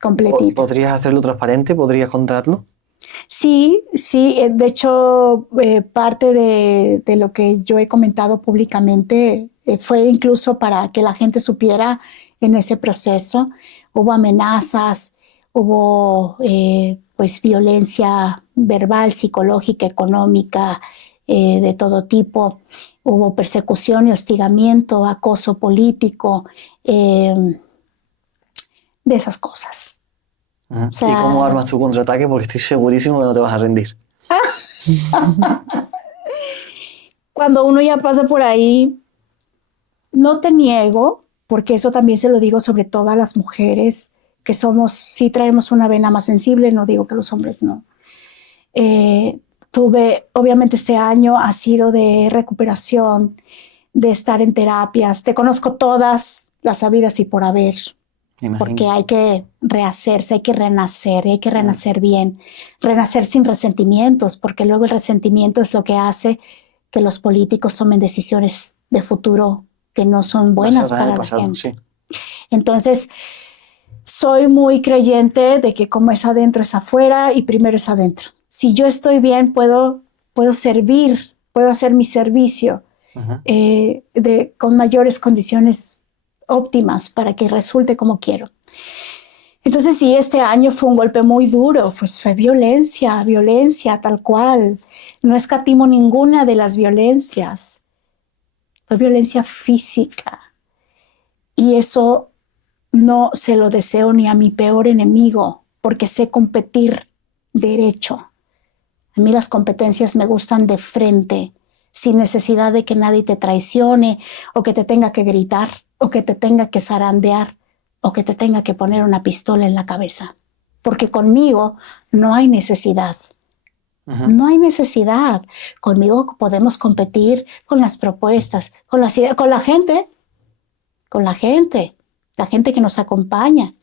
completita. ¿Podrías hacerlo transparente? ¿Podrías contarlo? Sí, sí, de hecho, parte de lo que yo he comentado públicamente fue incluso para que la gente supiera en ese proceso. Hubo amenazas, hubo pues violencia verbal, psicológica, económica, de todo tipo. Hubo persecución y hostigamiento, acoso político, de esas cosas. Ujú. O sea, ¿Y cómo armas tu contraataque? Porque estoy segurísimo que no te vas a rendir. cuando uno ya pasa por ahí, no te niego, porque eso también se lo digo sobre todo a las mujeres, que sí traemos una vena más sensible, no digo que los hombres no. Obviamente este año ha sido de recuperación, de estar en terapias. Te conozco todas las habidas y por haber, Me porque imagino. hay que rehacerse, hay que renacer bien, renacer sin resentimientos, porque luego el resentimiento es lo que hace que los políticos tomen decisiones de futuro que no son buenas Basada en el para la pasado, gente. sí. Entonces, soy muy creyente de que como es adentro es afuera y primero es adentro. Si yo estoy bien, puedo servir, puedo hacer mi servicio Ujú. con mayores condiciones óptimas para que resulte como quiero. Entonces sí, este año fue un golpe muy duro, pues fue violencia, violencia tal cual. No escatimo ninguna de las violencias. Fue violencia física. Y eso no se lo deseo ni a mi peor enemigo, porque sé competir derecho. A mí las competencias me gustan de frente, sin necesidad de que nadie te traicione o que te tenga que gritar o que te tenga que zarandear o que te tenga que poner una pistola en la cabeza. Porque conmigo no hay necesidad. Ujú. No hay necesidad. Conmigo podemos competir con las propuestas, con las ideas, con la gente la gente que nos acompaña.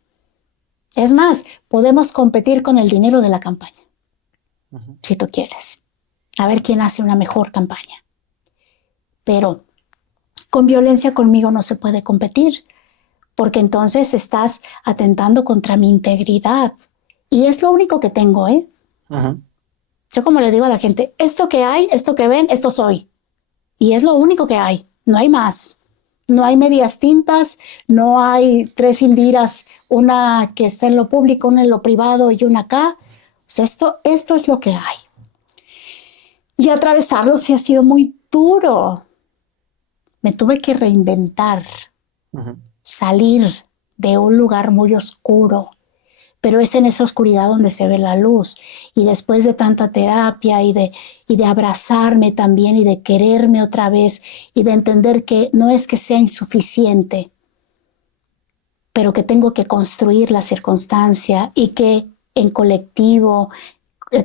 Es más, podemos competir con el dinero de la campaña, Ujú. si tú quieres. A ver quién hace una mejor campaña. Pero con violencia conmigo no se puede competir, porque entonces estás atentando contra mi integridad. Y es lo único que tengo, ¿eh? Ujú. Yo como le digo a la gente, esto que hay, esto que ven, esto soy. Y es lo único que hay, no hay más. No hay medias tintas, no hay tres Indiras, una que está en lo público, una en lo privado y una acá. Pues esto es lo que hay. Y atravesarlo sí ha sido muy duro. Me tuve que reinventar, Ujú. salir de un lugar muy oscuro, pero es en esa oscuridad donde se ve la luz. Y después de tanta terapia y de abrazarme también y de quererme otra vez y de entender que no es que sea insuficiente, pero que tengo que construir la circunstancia y que en colectivo,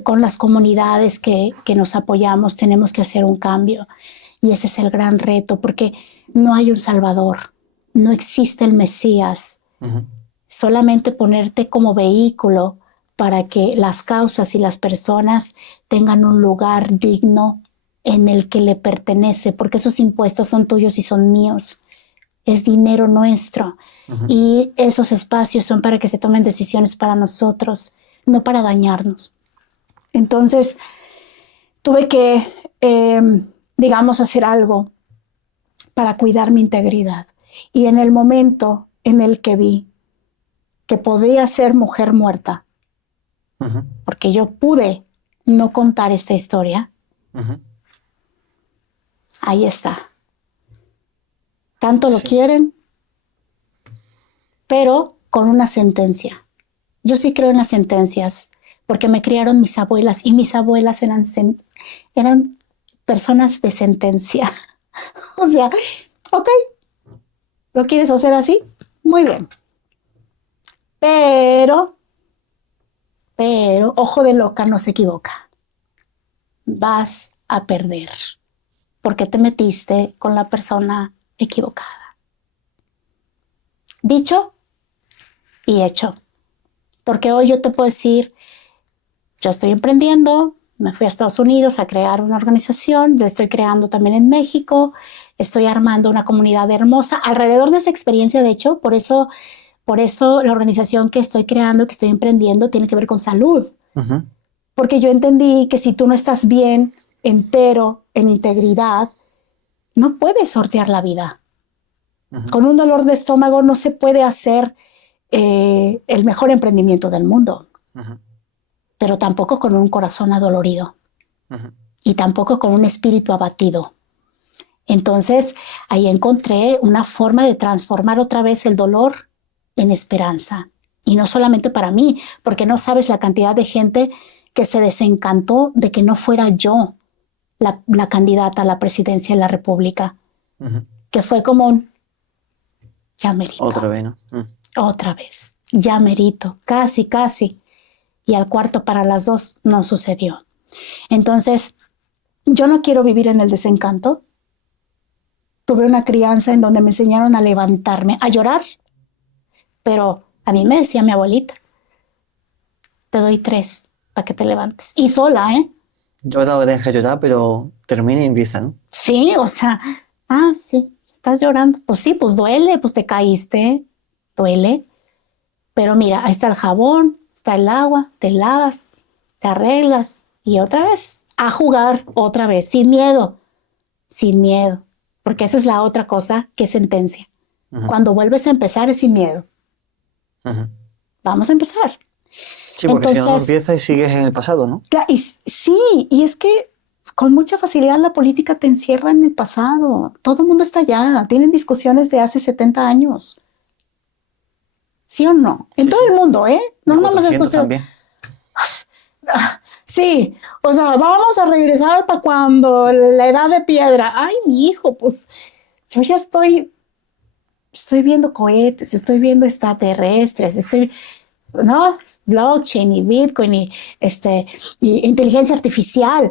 con las comunidades que nos apoyamos, tenemos que hacer un cambio. Y ese es el gran reto, porque no hay un Salvador, no existe el Mesías. Ujú. Solamente ponerte como vehículo para que las causas y las personas tengan un lugar digno en el que le pertenece, porque esos impuestos son tuyos y son míos. Es dinero nuestro. Ujú. Y esos espacios son para que se tomen decisiones para nosotros, no para dañarnos. Entonces, tuve que, digamos, hacer algo para cuidar mi integridad. Y en el momento en el que vi que podría ser mujer muerta, Ujú. porque yo pude no contar esta historia, Ujú. ahí está. Tanto lo Sí. quieren, pero con una sentencia. Yo sí creo en las sentencias, porque me criaron mis abuelas y mis abuelas eran personas de sentencia. O sea, ok, ¿lo quieres hacer así? Muy bien. Pero, ojo de loca no se equivoca. Vas a perder porque te metiste con la persona equivocada. Dicho y hecho. Porque hoy yo te puedo decir, yo estoy emprendiendo, me fui a Estados Unidos a crear una organización, la estoy creando también en México, estoy armando una comunidad hermosa alrededor de esa experiencia. De hecho, por eso la organización que estoy creando, que estoy emprendiendo, tiene que ver con salud. Ujú. Porque yo entendí que si tú no estás bien, entero, en integridad, no puedes sortear la vida. Ujú. Con un dolor de estómago no se puede hacer el mejor emprendimiento del mundo, Ujú. pero tampoco con un corazón adolorido Ujú. y tampoco con un espíritu abatido. Entonces, ahí encontré una forma de transformar otra vez el dolor en esperanza. Y no solamente para mí, porque no sabes la cantidad de gente que se desencantó de que no fuera yo la candidata a la presidencia de la República, Ujú. que fue como un, ya merito, Otra vez, ¿no? otra vez, ya merito, casi, casi. Y al cuarto para las 2 no sucedió. Entonces, yo no quiero vivir en el desencanto. Tuve una crianza en donde me enseñaron a levantarme, a llorar, pero a mí me decía mi abuelita, te doy 3 para que te levantes. Y sola, ¿eh? Yo ahora que deja de llorar, pero termina y empieza, ¿no? Sí, o sea, sí, estás llorando. Pues sí, pues duele, pues te caíste, duele. Pero mira, ahí está el jabón, está el agua, te lavas, te arreglas y otra vez a jugar, otra vez, sin miedo, porque esa es la otra cosa que sentencia. Ujú. Cuando vuelves a empezar es sin miedo. Ujú. Vamos a empezar. Sí, porque si no, no Entonces, empiezas y sigues en el pasado, ¿no? sí, y es que con mucha facilidad la política te encierra en el pasado. Todo el mundo está allá, tienen discusiones de hace 70 años. ¿Sí o no? En Sí, todo sí. el mundo, ¿eh? De No nada más 400 discusión. también. Sí, o sea, vamos a regresar para cuando la edad de piedra. Ay, mi hijo, pues yo ya estoy viendo cohetes, estoy viendo extraterrestres, ¿no? Blockchain y Bitcoin y inteligencia artificial.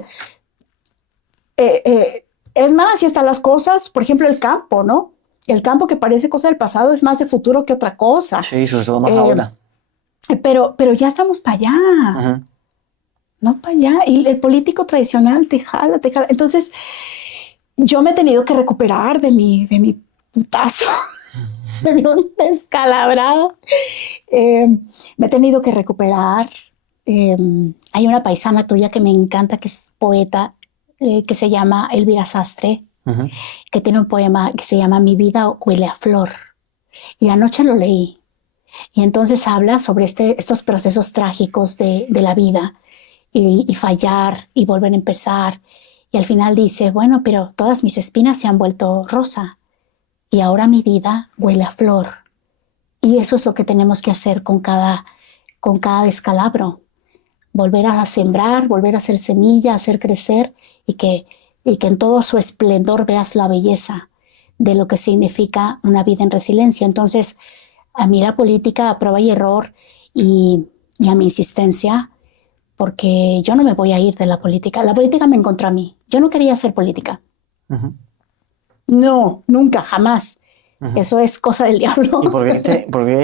Es más, y hasta las cosas, por ejemplo, el campo, ¿no? El campo que parece cosa del pasado es más de futuro que otra cosa. Sí, sobre todo más Eh, ahora. pero ya estamos para allá. Ujú. No para allá. Y el político tradicional te jala, te jala. Entonces, yo me he tenido que recuperar de mi putazo, de mi descalabrado. Me he tenido que recuperar. Hay una paisana tuya que me encanta, que es poeta, que se llama Elvira Sastre, Ujú. que tiene un poema que se llama Mi vida huele a flor. Y anoche lo leí. Y entonces habla sobre estos procesos trágicos de la vida y fallar y volver a empezar. Y al final dice, bueno, pero todas mis espinas se han vuelto rosa y ahora mi vida huele a flor. Y eso es lo que tenemos que hacer con cada descalabro. Volver a sembrar, volver a hacer semilla, hacer crecer y que en todo su esplendor veas la belleza de lo que significa una vida en resiliencia. Entonces, a mí la política, a prueba y error y a mi insistencia, porque yo no me voy a ir de la política. La política me encontró a mí. Yo no quería hacer política. Ujú. No, nunca, jamás. Ujú. Eso es cosa del diablo. ¿Y por qué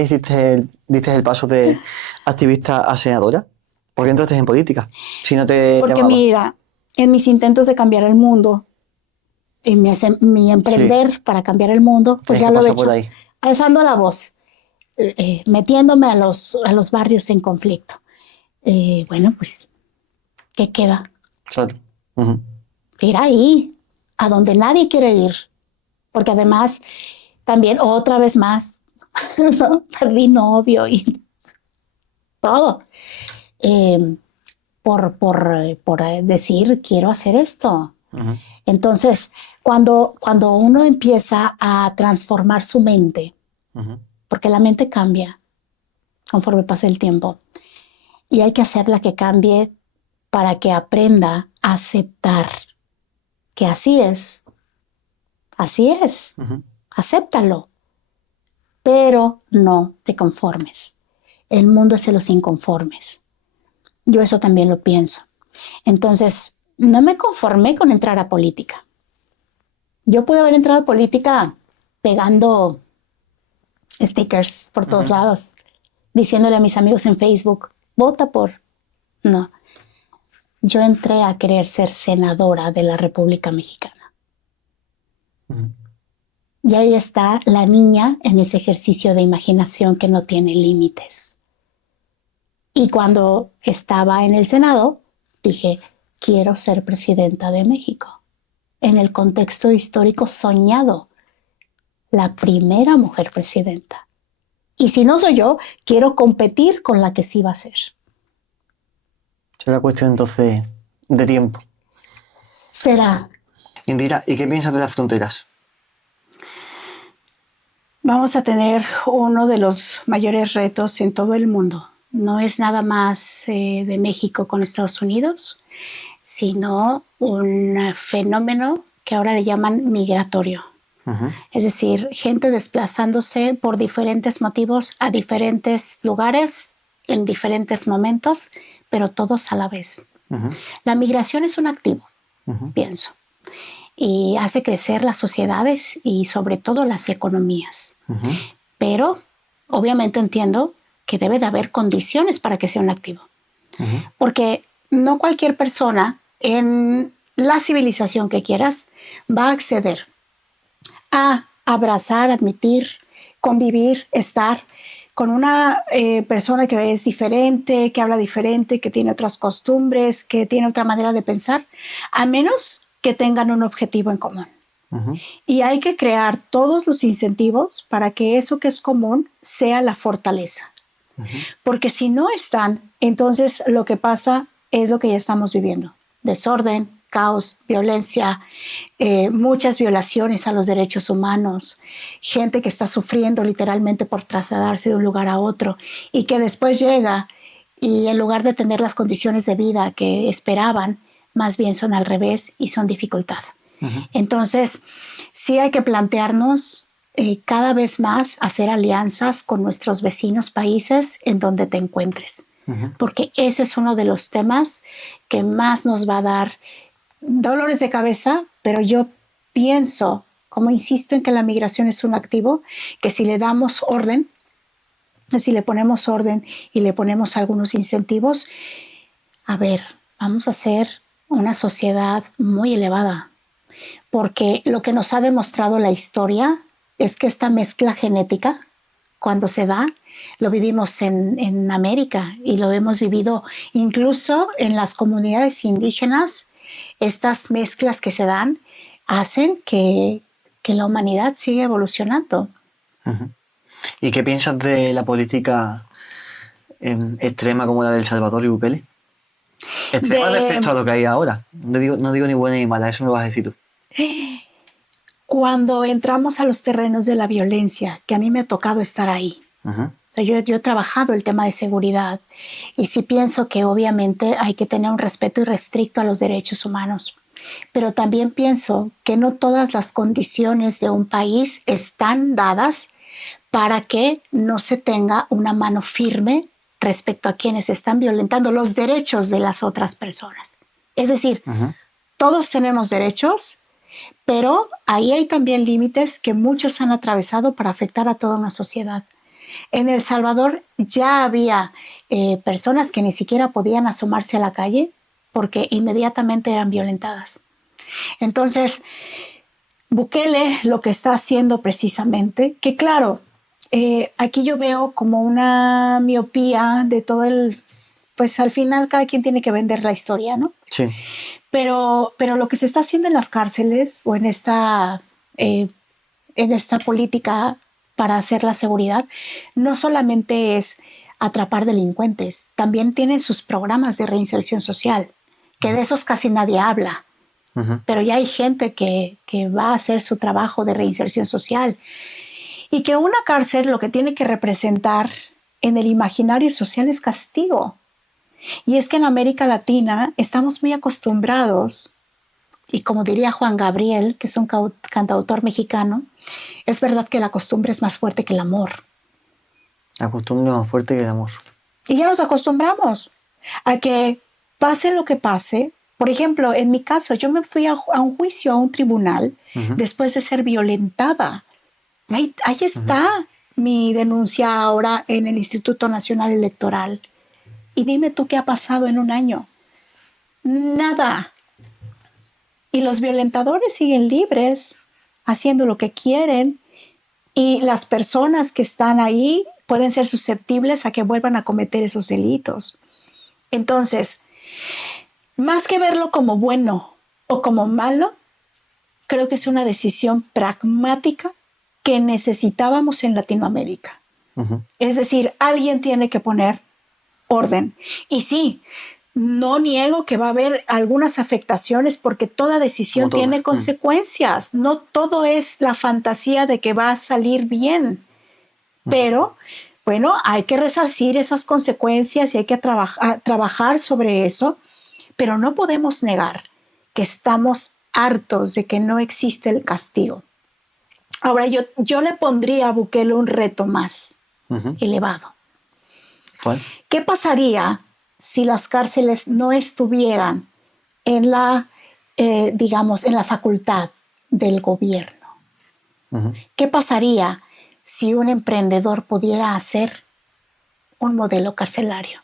diste el paso de activista a senadora? ¿Por qué entraste en política? Si no te Porque llamaba. mira, en mis intentos de cambiar el mundo, en mi Sí, emprender para cambiar el mundo, pues tienes ya que lo he pasar por hecho, ahí. alzando la voz, metiéndome a los barrios en conflicto. Bueno, pues, ¿qué queda? Claro. Ujú. Ir ahí, a donde nadie quiere ir. Porque además, también otra vez más, ¿no? Perdí novio y todo. Eh, por decir, quiero hacer esto. Ujú. Entonces, cuando uno empieza a transformar su mente, Ujú. porque la mente cambia conforme pasa el tiempo, y hay que hacerla que cambie para que aprenda a aceptar que así es, Ujú. acéptalo, pero no te conformes. El mundo es de los inconformes. Yo eso también lo pienso. Entonces, no me conformé con entrar a política. Yo pude haber entrado a política pegando stickers por todos Ujú. lados diciéndole a mis amigos en Facebook, vota por... No, yo entré a querer ser senadora de la República Mexicana. Y ahí está la niña en ese ejercicio de imaginación que no tiene límites. Y cuando estaba en el Senado, dije, quiero ser presidenta de México. En el contexto histórico soñado, la primera mujer presidenta. Y si no soy yo, quiero competir con la que sí va a ser. Será cuestión entonces de tiempo. Será. Indira, ¿y qué piensas de las fronteras? Vamos a tener uno de los mayores retos en todo el mundo. No es nada más de México con Estados Unidos, sino un fenómeno que ahora le llaman migratorio. Es decir, gente desplazándose por diferentes motivos a diferentes lugares, en diferentes momentos, pero todos a la vez. La migración es un activo, pienso, y hace crecer las sociedades y sobre todo las economías. Pero obviamente entiendo que debe de haber condiciones para que sea un activo. Porque no cualquier persona en la civilización que quieras va a acceder a abrazar, admitir, convivir, estar con una persona que es diferente, que habla diferente, que tiene otras costumbres, que tiene otra manera de pensar, a menos que tengan un objetivo en común. Y hay que crear todos los incentivos para que eso que es común sea la fortaleza. Porque si no están, entonces lo que pasa es lo que ya estamos viviendo. Desorden, caos, violencia, muchas violaciones a los derechos humanos, gente que está sufriendo literalmente por trasladarse de un lugar a otro y que después llega y en lugar de tener las condiciones de vida que esperaban, más bien son al revés y son dificultad. Entonces, sí hay que plantearnos cada vez más hacer alianzas con nuestros vecinos países en donde te encuentres, porque ese es uno de los temas que más nos va a dar dolores de cabeza, pero yo pienso, como insisto en que la migración es un activo, que si le damos orden, si le ponemos orden y le ponemos algunos incentivos, a ver, vamos a ser una sociedad muy elevada, porque lo que nos ha demostrado la historia es que esta mezcla genética, cuando se da, lo vivimos en América y lo hemos vivido incluso en las comunidades indígenas. Estas mezclas que se dan hacen que la humanidad siga evolucionando. ¿Y qué piensas de la política extrema como la de El Salvador y Bukele? Extrema respecto a lo que hay ahora. No digo ni buena ni mala, eso me vas a decir tú. Cuando entramos a los terrenos de la violencia, que a mí me ha tocado estar ahí. O sea, yo he trabajado el tema de seguridad y sí pienso que obviamente hay que tener un respeto irrestricto a los derechos humanos. Pero también pienso que no todas las condiciones de un país están dadas para que no se tenga una mano firme respecto a quienes están violentando los derechos de las otras personas. Es decir, todos tenemos derechos, pero ahí hay también límites que muchos han atravesado para afectar a toda una sociedad. En El Salvador ya había personas que ni siquiera podían asomarse a la calle porque inmediatamente eran violentadas. Entonces, Bukele lo que está haciendo precisamente, que claro, aquí yo veo como una miopía de todo el... Pues al final cada quien tiene que vender la historia, ¿no? Sí. Pero lo que se está haciendo en las cárceles o en esta política para hacer la seguridad, no solamente es atrapar delincuentes, también tienen sus programas de reinserción social, que de esos casi nadie habla, pero ya hay gente que va a hacer su trabajo de reinserción social y que una cárcel lo que tiene que representar en el imaginario social es castigo. Y es que en América Latina estamos muy acostumbrados, y como diría Juan Gabriel, que es un cantautor mexicano, es verdad que la costumbre es más fuerte que el amor. La costumbre es más fuerte que el amor. Y ya nos acostumbramos a que pase lo que pase. Por ejemplo, en mi caso, yo me fui a un juicio, a un tribunal, después de ser violentada. Ahí está. mi denuncia ahora en el Instituto Nacional Electoral. Y dime tú qué ha pasado en un año. Nada. Y los violentadores siguen libres, haciendo lo que quieren. Y las personas que están ahí pueden ser susceptibles a que vuelvan a cometer esos delitos. Entonces, más que verlo como bueno o como malo, creo que es una decisión pragmática que necesitábamos en Latinoamérica. Es decir, alguien tiene que poner orden. Y sí, no niego que va a haber algunas afectaciones porque toda decisión tiene consecuencias. No todo es la fantasía de que va a salir bien. Pero, bueno, hay que resarcir esas consecuencias y hay que trabajar sobre eso. Pero no podemos negar que estamos hartos de que no existe el castigo. Ahora, yo le pondría a Bukele un reto más elevado. ¿Cuál? ¿Qué pasaría si las cárceles no estuvieran en la, digamos, en la facultad del gobierno? ¿Qué pasaría si un emprendedor pudiera hacer un modelo carcelario?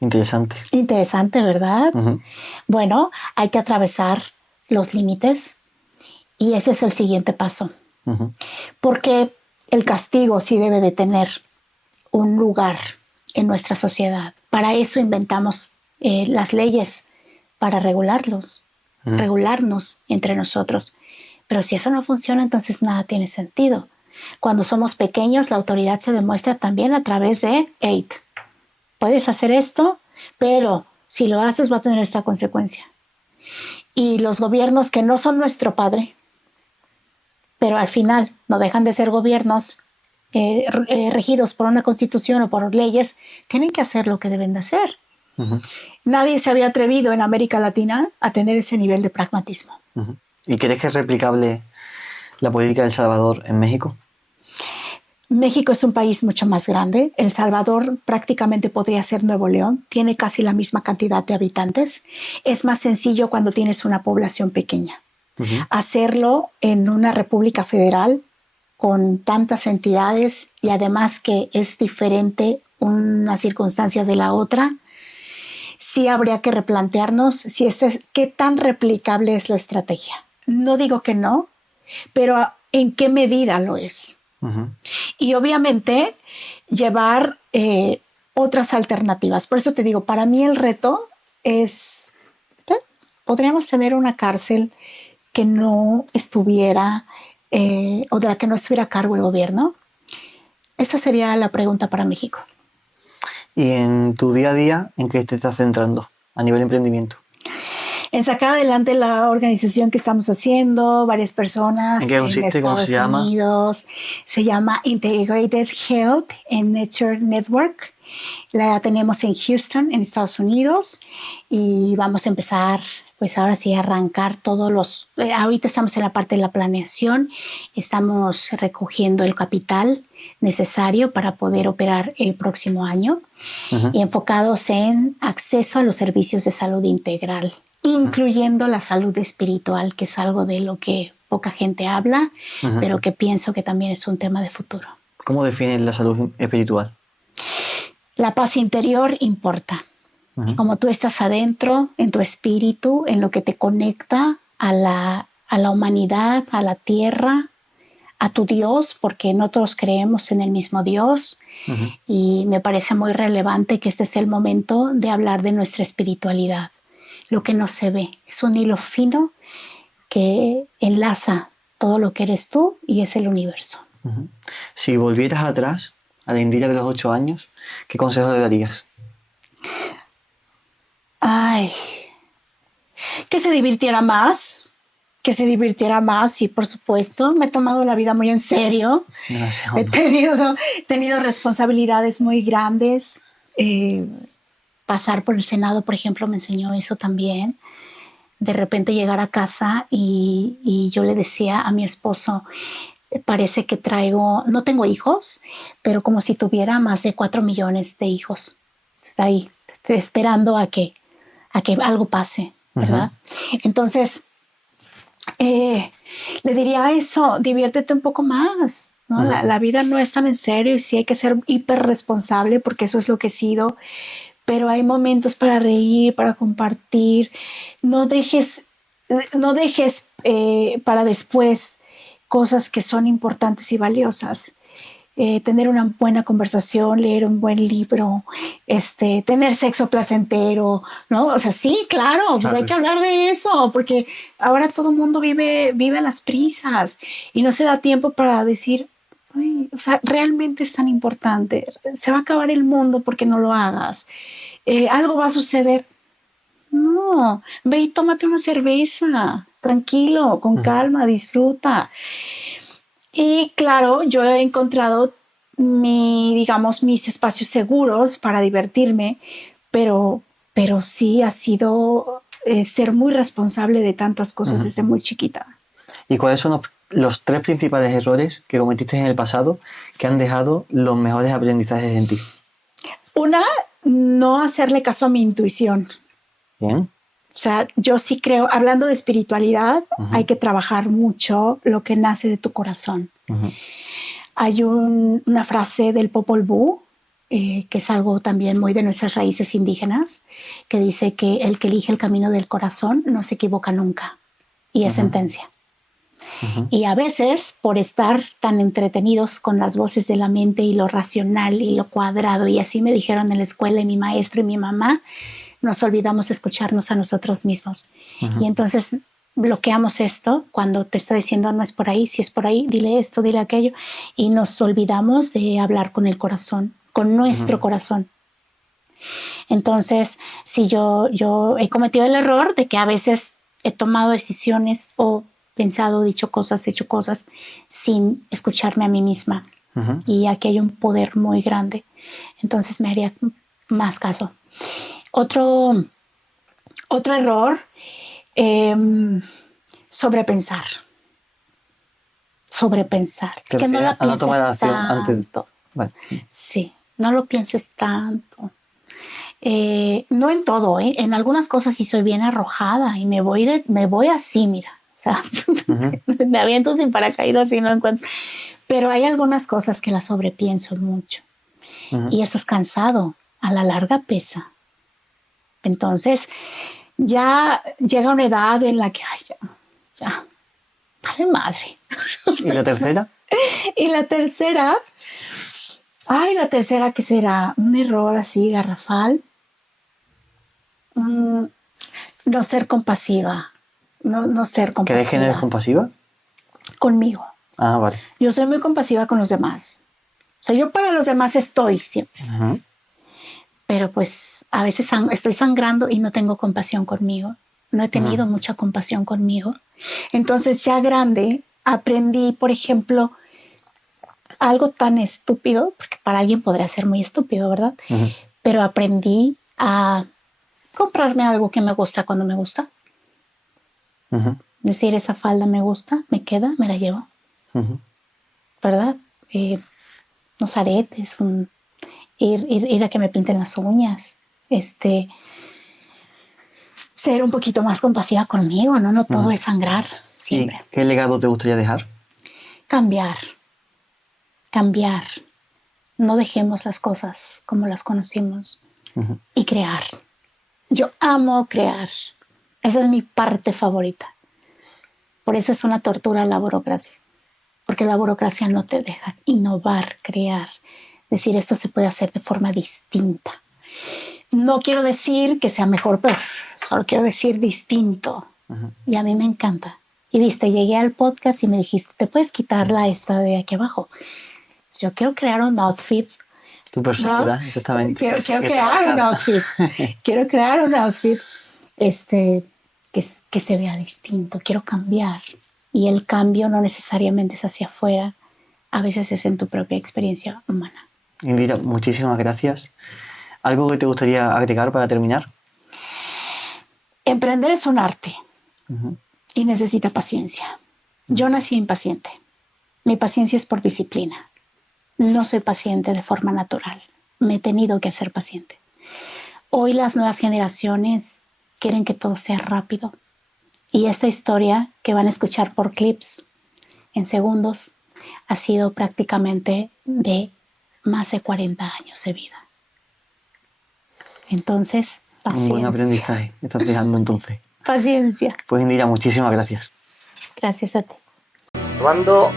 Interesante. Interesante, ¿verdad? Bueno, hay que atravesar los límites y ese es el siguiente paso. Porque el castigo sí debe de tener un lugar en nuestra sociedad. Para eso inventamos las leyes, para regularnos entre nosotros. Pero si eso no funciona, entonces nada tiene sentido. Cuando somos pequeños, la autoridad se demuestra también a través de hate. Puedes hacer esto, pero si lo haces va a tener esta consecuencia. Y los gobiernos que no son nuestro padre, pero al final no dejan de ser gobiernos regidos por una constitución o por leyes, tienen que hacer lo que deben de hacer. Nadie se había atrevido en América Latina a tener ese nivel de pragmatismo. ¿Y crees que es replicable la política de El Salvador en México? México es un país mucho más grande. El Salvador prácticamente podría ser Nuevo León. Tiene casi la misma cantidad de habitantes. Es más sencillo cuando tienes una población pequeña. Hacerlo en una república federal con tantas entidades y además que es diferente una circunstancia de la otra, sí habría que replantearnos si qué tan replicable es la estrategia. No digo que no, pero ¿en qué medida lo es? Y obviamente llevar otras alternativas. Por eso te digo, para mí el reto es, podríamos tener una cárcel que no estuviera o de la que no estuviera a cargo el gobierno. Esa sería la pregunta para México. ¿Y en tu día a día, en qué te estás centrando a nivel de emprendimiento? En sacar adelante la organización que estamos haciendo, varias personas ¿En qué consiste? ¿Cómo se llama? Unidos. Se llama Integrated Health and Nature Network. La tenemos en Houston, en Estados Unidos, y vamos a empezar, pues ahora sí, a arrancar todos los... ahorita estamos en la parte de la planeación, estamos recogiendo el capital necesario para poder operar el próximo año y enfocados en acceso a los servicios de salud integral, incluyendo la salud espiritual, que es algo de lo que poca gente habla, pero que pienso que también es un tema de futuro. ¿Cómo defines la salud espiritual? La paz interior importa. Como tú estás adentro, en tu espíritu, en lo que te conecta a la humanidad, a la tierra, a tu Dios, porque no todos creemos en el mismo Dios. Y me parece muy relevante que este es el momento de hablar de nuestra espiritualidad. Lo que no se ve es un hilo fino que enlaza todo lo que eres tú y es el universo. Si volvieras atrás, a la Indira de los 8 años, ¿qué consejo le darías? Ay, que se divirtiera más, y por supuesto, me he tomado la vida muy en serio. Gracias. He tenido responsabilidades muy grandes. Pasar por el Senado, por ejemplo, me enseñó eso también. De repente llegar a casa y yo le decía a mi esposo, parece que no tengo hijos, pero como si tuviera más de 4 millones de hijos. Está ahí, esperando a que algo pase, ¿verdad? Entonces, Le diría eso, diviértete un poco más, ¿no? La vida no es tan en serio y sí hay que ser hiper responsable porque eso es lo que he sido, pero hay momentos para reír, para compartir. No dejes, no dejes para después cosas que son importantes y valiosas. Tener una buena conversación, leer un buen libro, tener sexo placentero, ¿no? O sea, sí, claro, pues hay que hablar de eso, porque ahora todo el mundo vive a las prisas y no se da tiempo para decir, "Ay, o sea, realmente es tan importante, se va a acabar el mundo porque no lo hagas, algo va a suceder". No, ve y tómate una cerveza, tranquilo, con calma, disfruta. Y claro, yo he encontrado mis espacios seguros para divertirme, pero, pero sí ha sido ser muy responsable de tantas cosas desde muy chiquita. ¿Y cuáles son los 3 principales errores que cometiste en el pasado que han dejado los mejores aprendizajes en ti? Una, no hacerle caso a mi intuición. Bien. O sea, yo sí creo, hablando de espiritualidad, hay que trabajar mucho lo que nace de tu corazón. Hay una frase del Popol Vuh, que es algo también muy de nuestras raíces indígenas, que dice que el que elige el camino del corazón no se equivoca nunca. Y es sentencia. Y a veces, por estar tan entretenidos con las voces de la mente y lo racional y lo cuadrado, y así me dijeron en la escuela y mi maestro y mi mamá, nos olvidamos de escucharnos a nosotros mismos. Y entonces bloqueamos esto cuando te está diciendo no es por ahí, si es por ahí, dile esto, dile aquello, y nos olvidamos de hablar con el corazón, con nuestro corazón. Entonces, si yo he cometido el error de que a veces he tomado decisiones o pensado, dicho cosas, hecho cosas sin escucharme a mí misma. Y aquí hay un poder muy grande. Entonces me haría más caso. Otro error, sobrepensar. Es que no la pienses tanto. Vale. Sí, no lo pienses tanto. No en todo, en algunas cosas sí soy bien arrojada y me voy así, mira. O sea, me aviento sin paracaídas y no encuentro. Pero hay algunas cosas que las sobrepienso mucho. Y eso es cansado. A la larga pesa. Entonces, ya llega una edad en la que, ay, ya, vale madre. ¿Y la tercera? Y la tercera, ¿qué será? Un error así garrafal. No ser compasiva. No ser compasiva. ¿Crees que no eres compasiva? Conmigo. Ah, vale. Yo soy muy compasiva con los demás. O sea, yo para los demás estoy siempre. Pero pues a veces estoy sangrando y no tengo compasión conmigo. No he tenido mucha compasión conmigo. Entonces ya grande aprendí, por ejemplo, algo tan estúpido, porque para alguien podría ser muy estúpido, ¿verdad? Pero aprendí a comprarme algo que me gusta cuando me gusta. Decir, esa falda me gusta, me queda, me la llevo. ¿Verdad? Unos aretes, ir a que me pinten las uñas, ser un poquito más compasiva conmigo, no todo es sangrar siempre. ¿Y qué legado te gustaría dejar? Cambiar. No dejemos las cosas como las conocimos y crear. Yo amo crear. Esa es mi parte favorita. Por eso es una tortura la burocracia. Porque la burocracia no te deja innovar, crear. Decir, esto se puede hacer de forma distinta. No quiero decir que sea mejor, pero solo quiero decir distinto. Y a mí me encanta. Y viste, llegué al podcast y me dijiste, ¿te puedes quitar esta de aquí abajo? Yo quiero crear un outfit. Tu personalidad, ¿no? Exactamente. Quiero crear un outfit. Quiero crear un outfit que se vea distinto. Quiero cambiar. Y el cambio no necesariamente es hacia afuera. A veces es en tu propia experiencia humana. Indira, muchísimas gracias. ¿Algo que te gustaría agregar para terminar? Emprender es un arte y necesita paciencia. Yo nací impaciente. Mi paciencia es por disciplina. No soy paciente de forma natural. Me he tenido que hacer paciente. Hoy las nuevas generaciones quieren que todo sea rápido. Y esta historia que van a escuchar por clips en segundos ha sido prácticamente de más de 40 años de vida. Entonces, paciencia. Un buen aprendizaje estás dejando entonces. Paciencia. Pues Indira, muchísimas gracias. Gracias a ti. Probando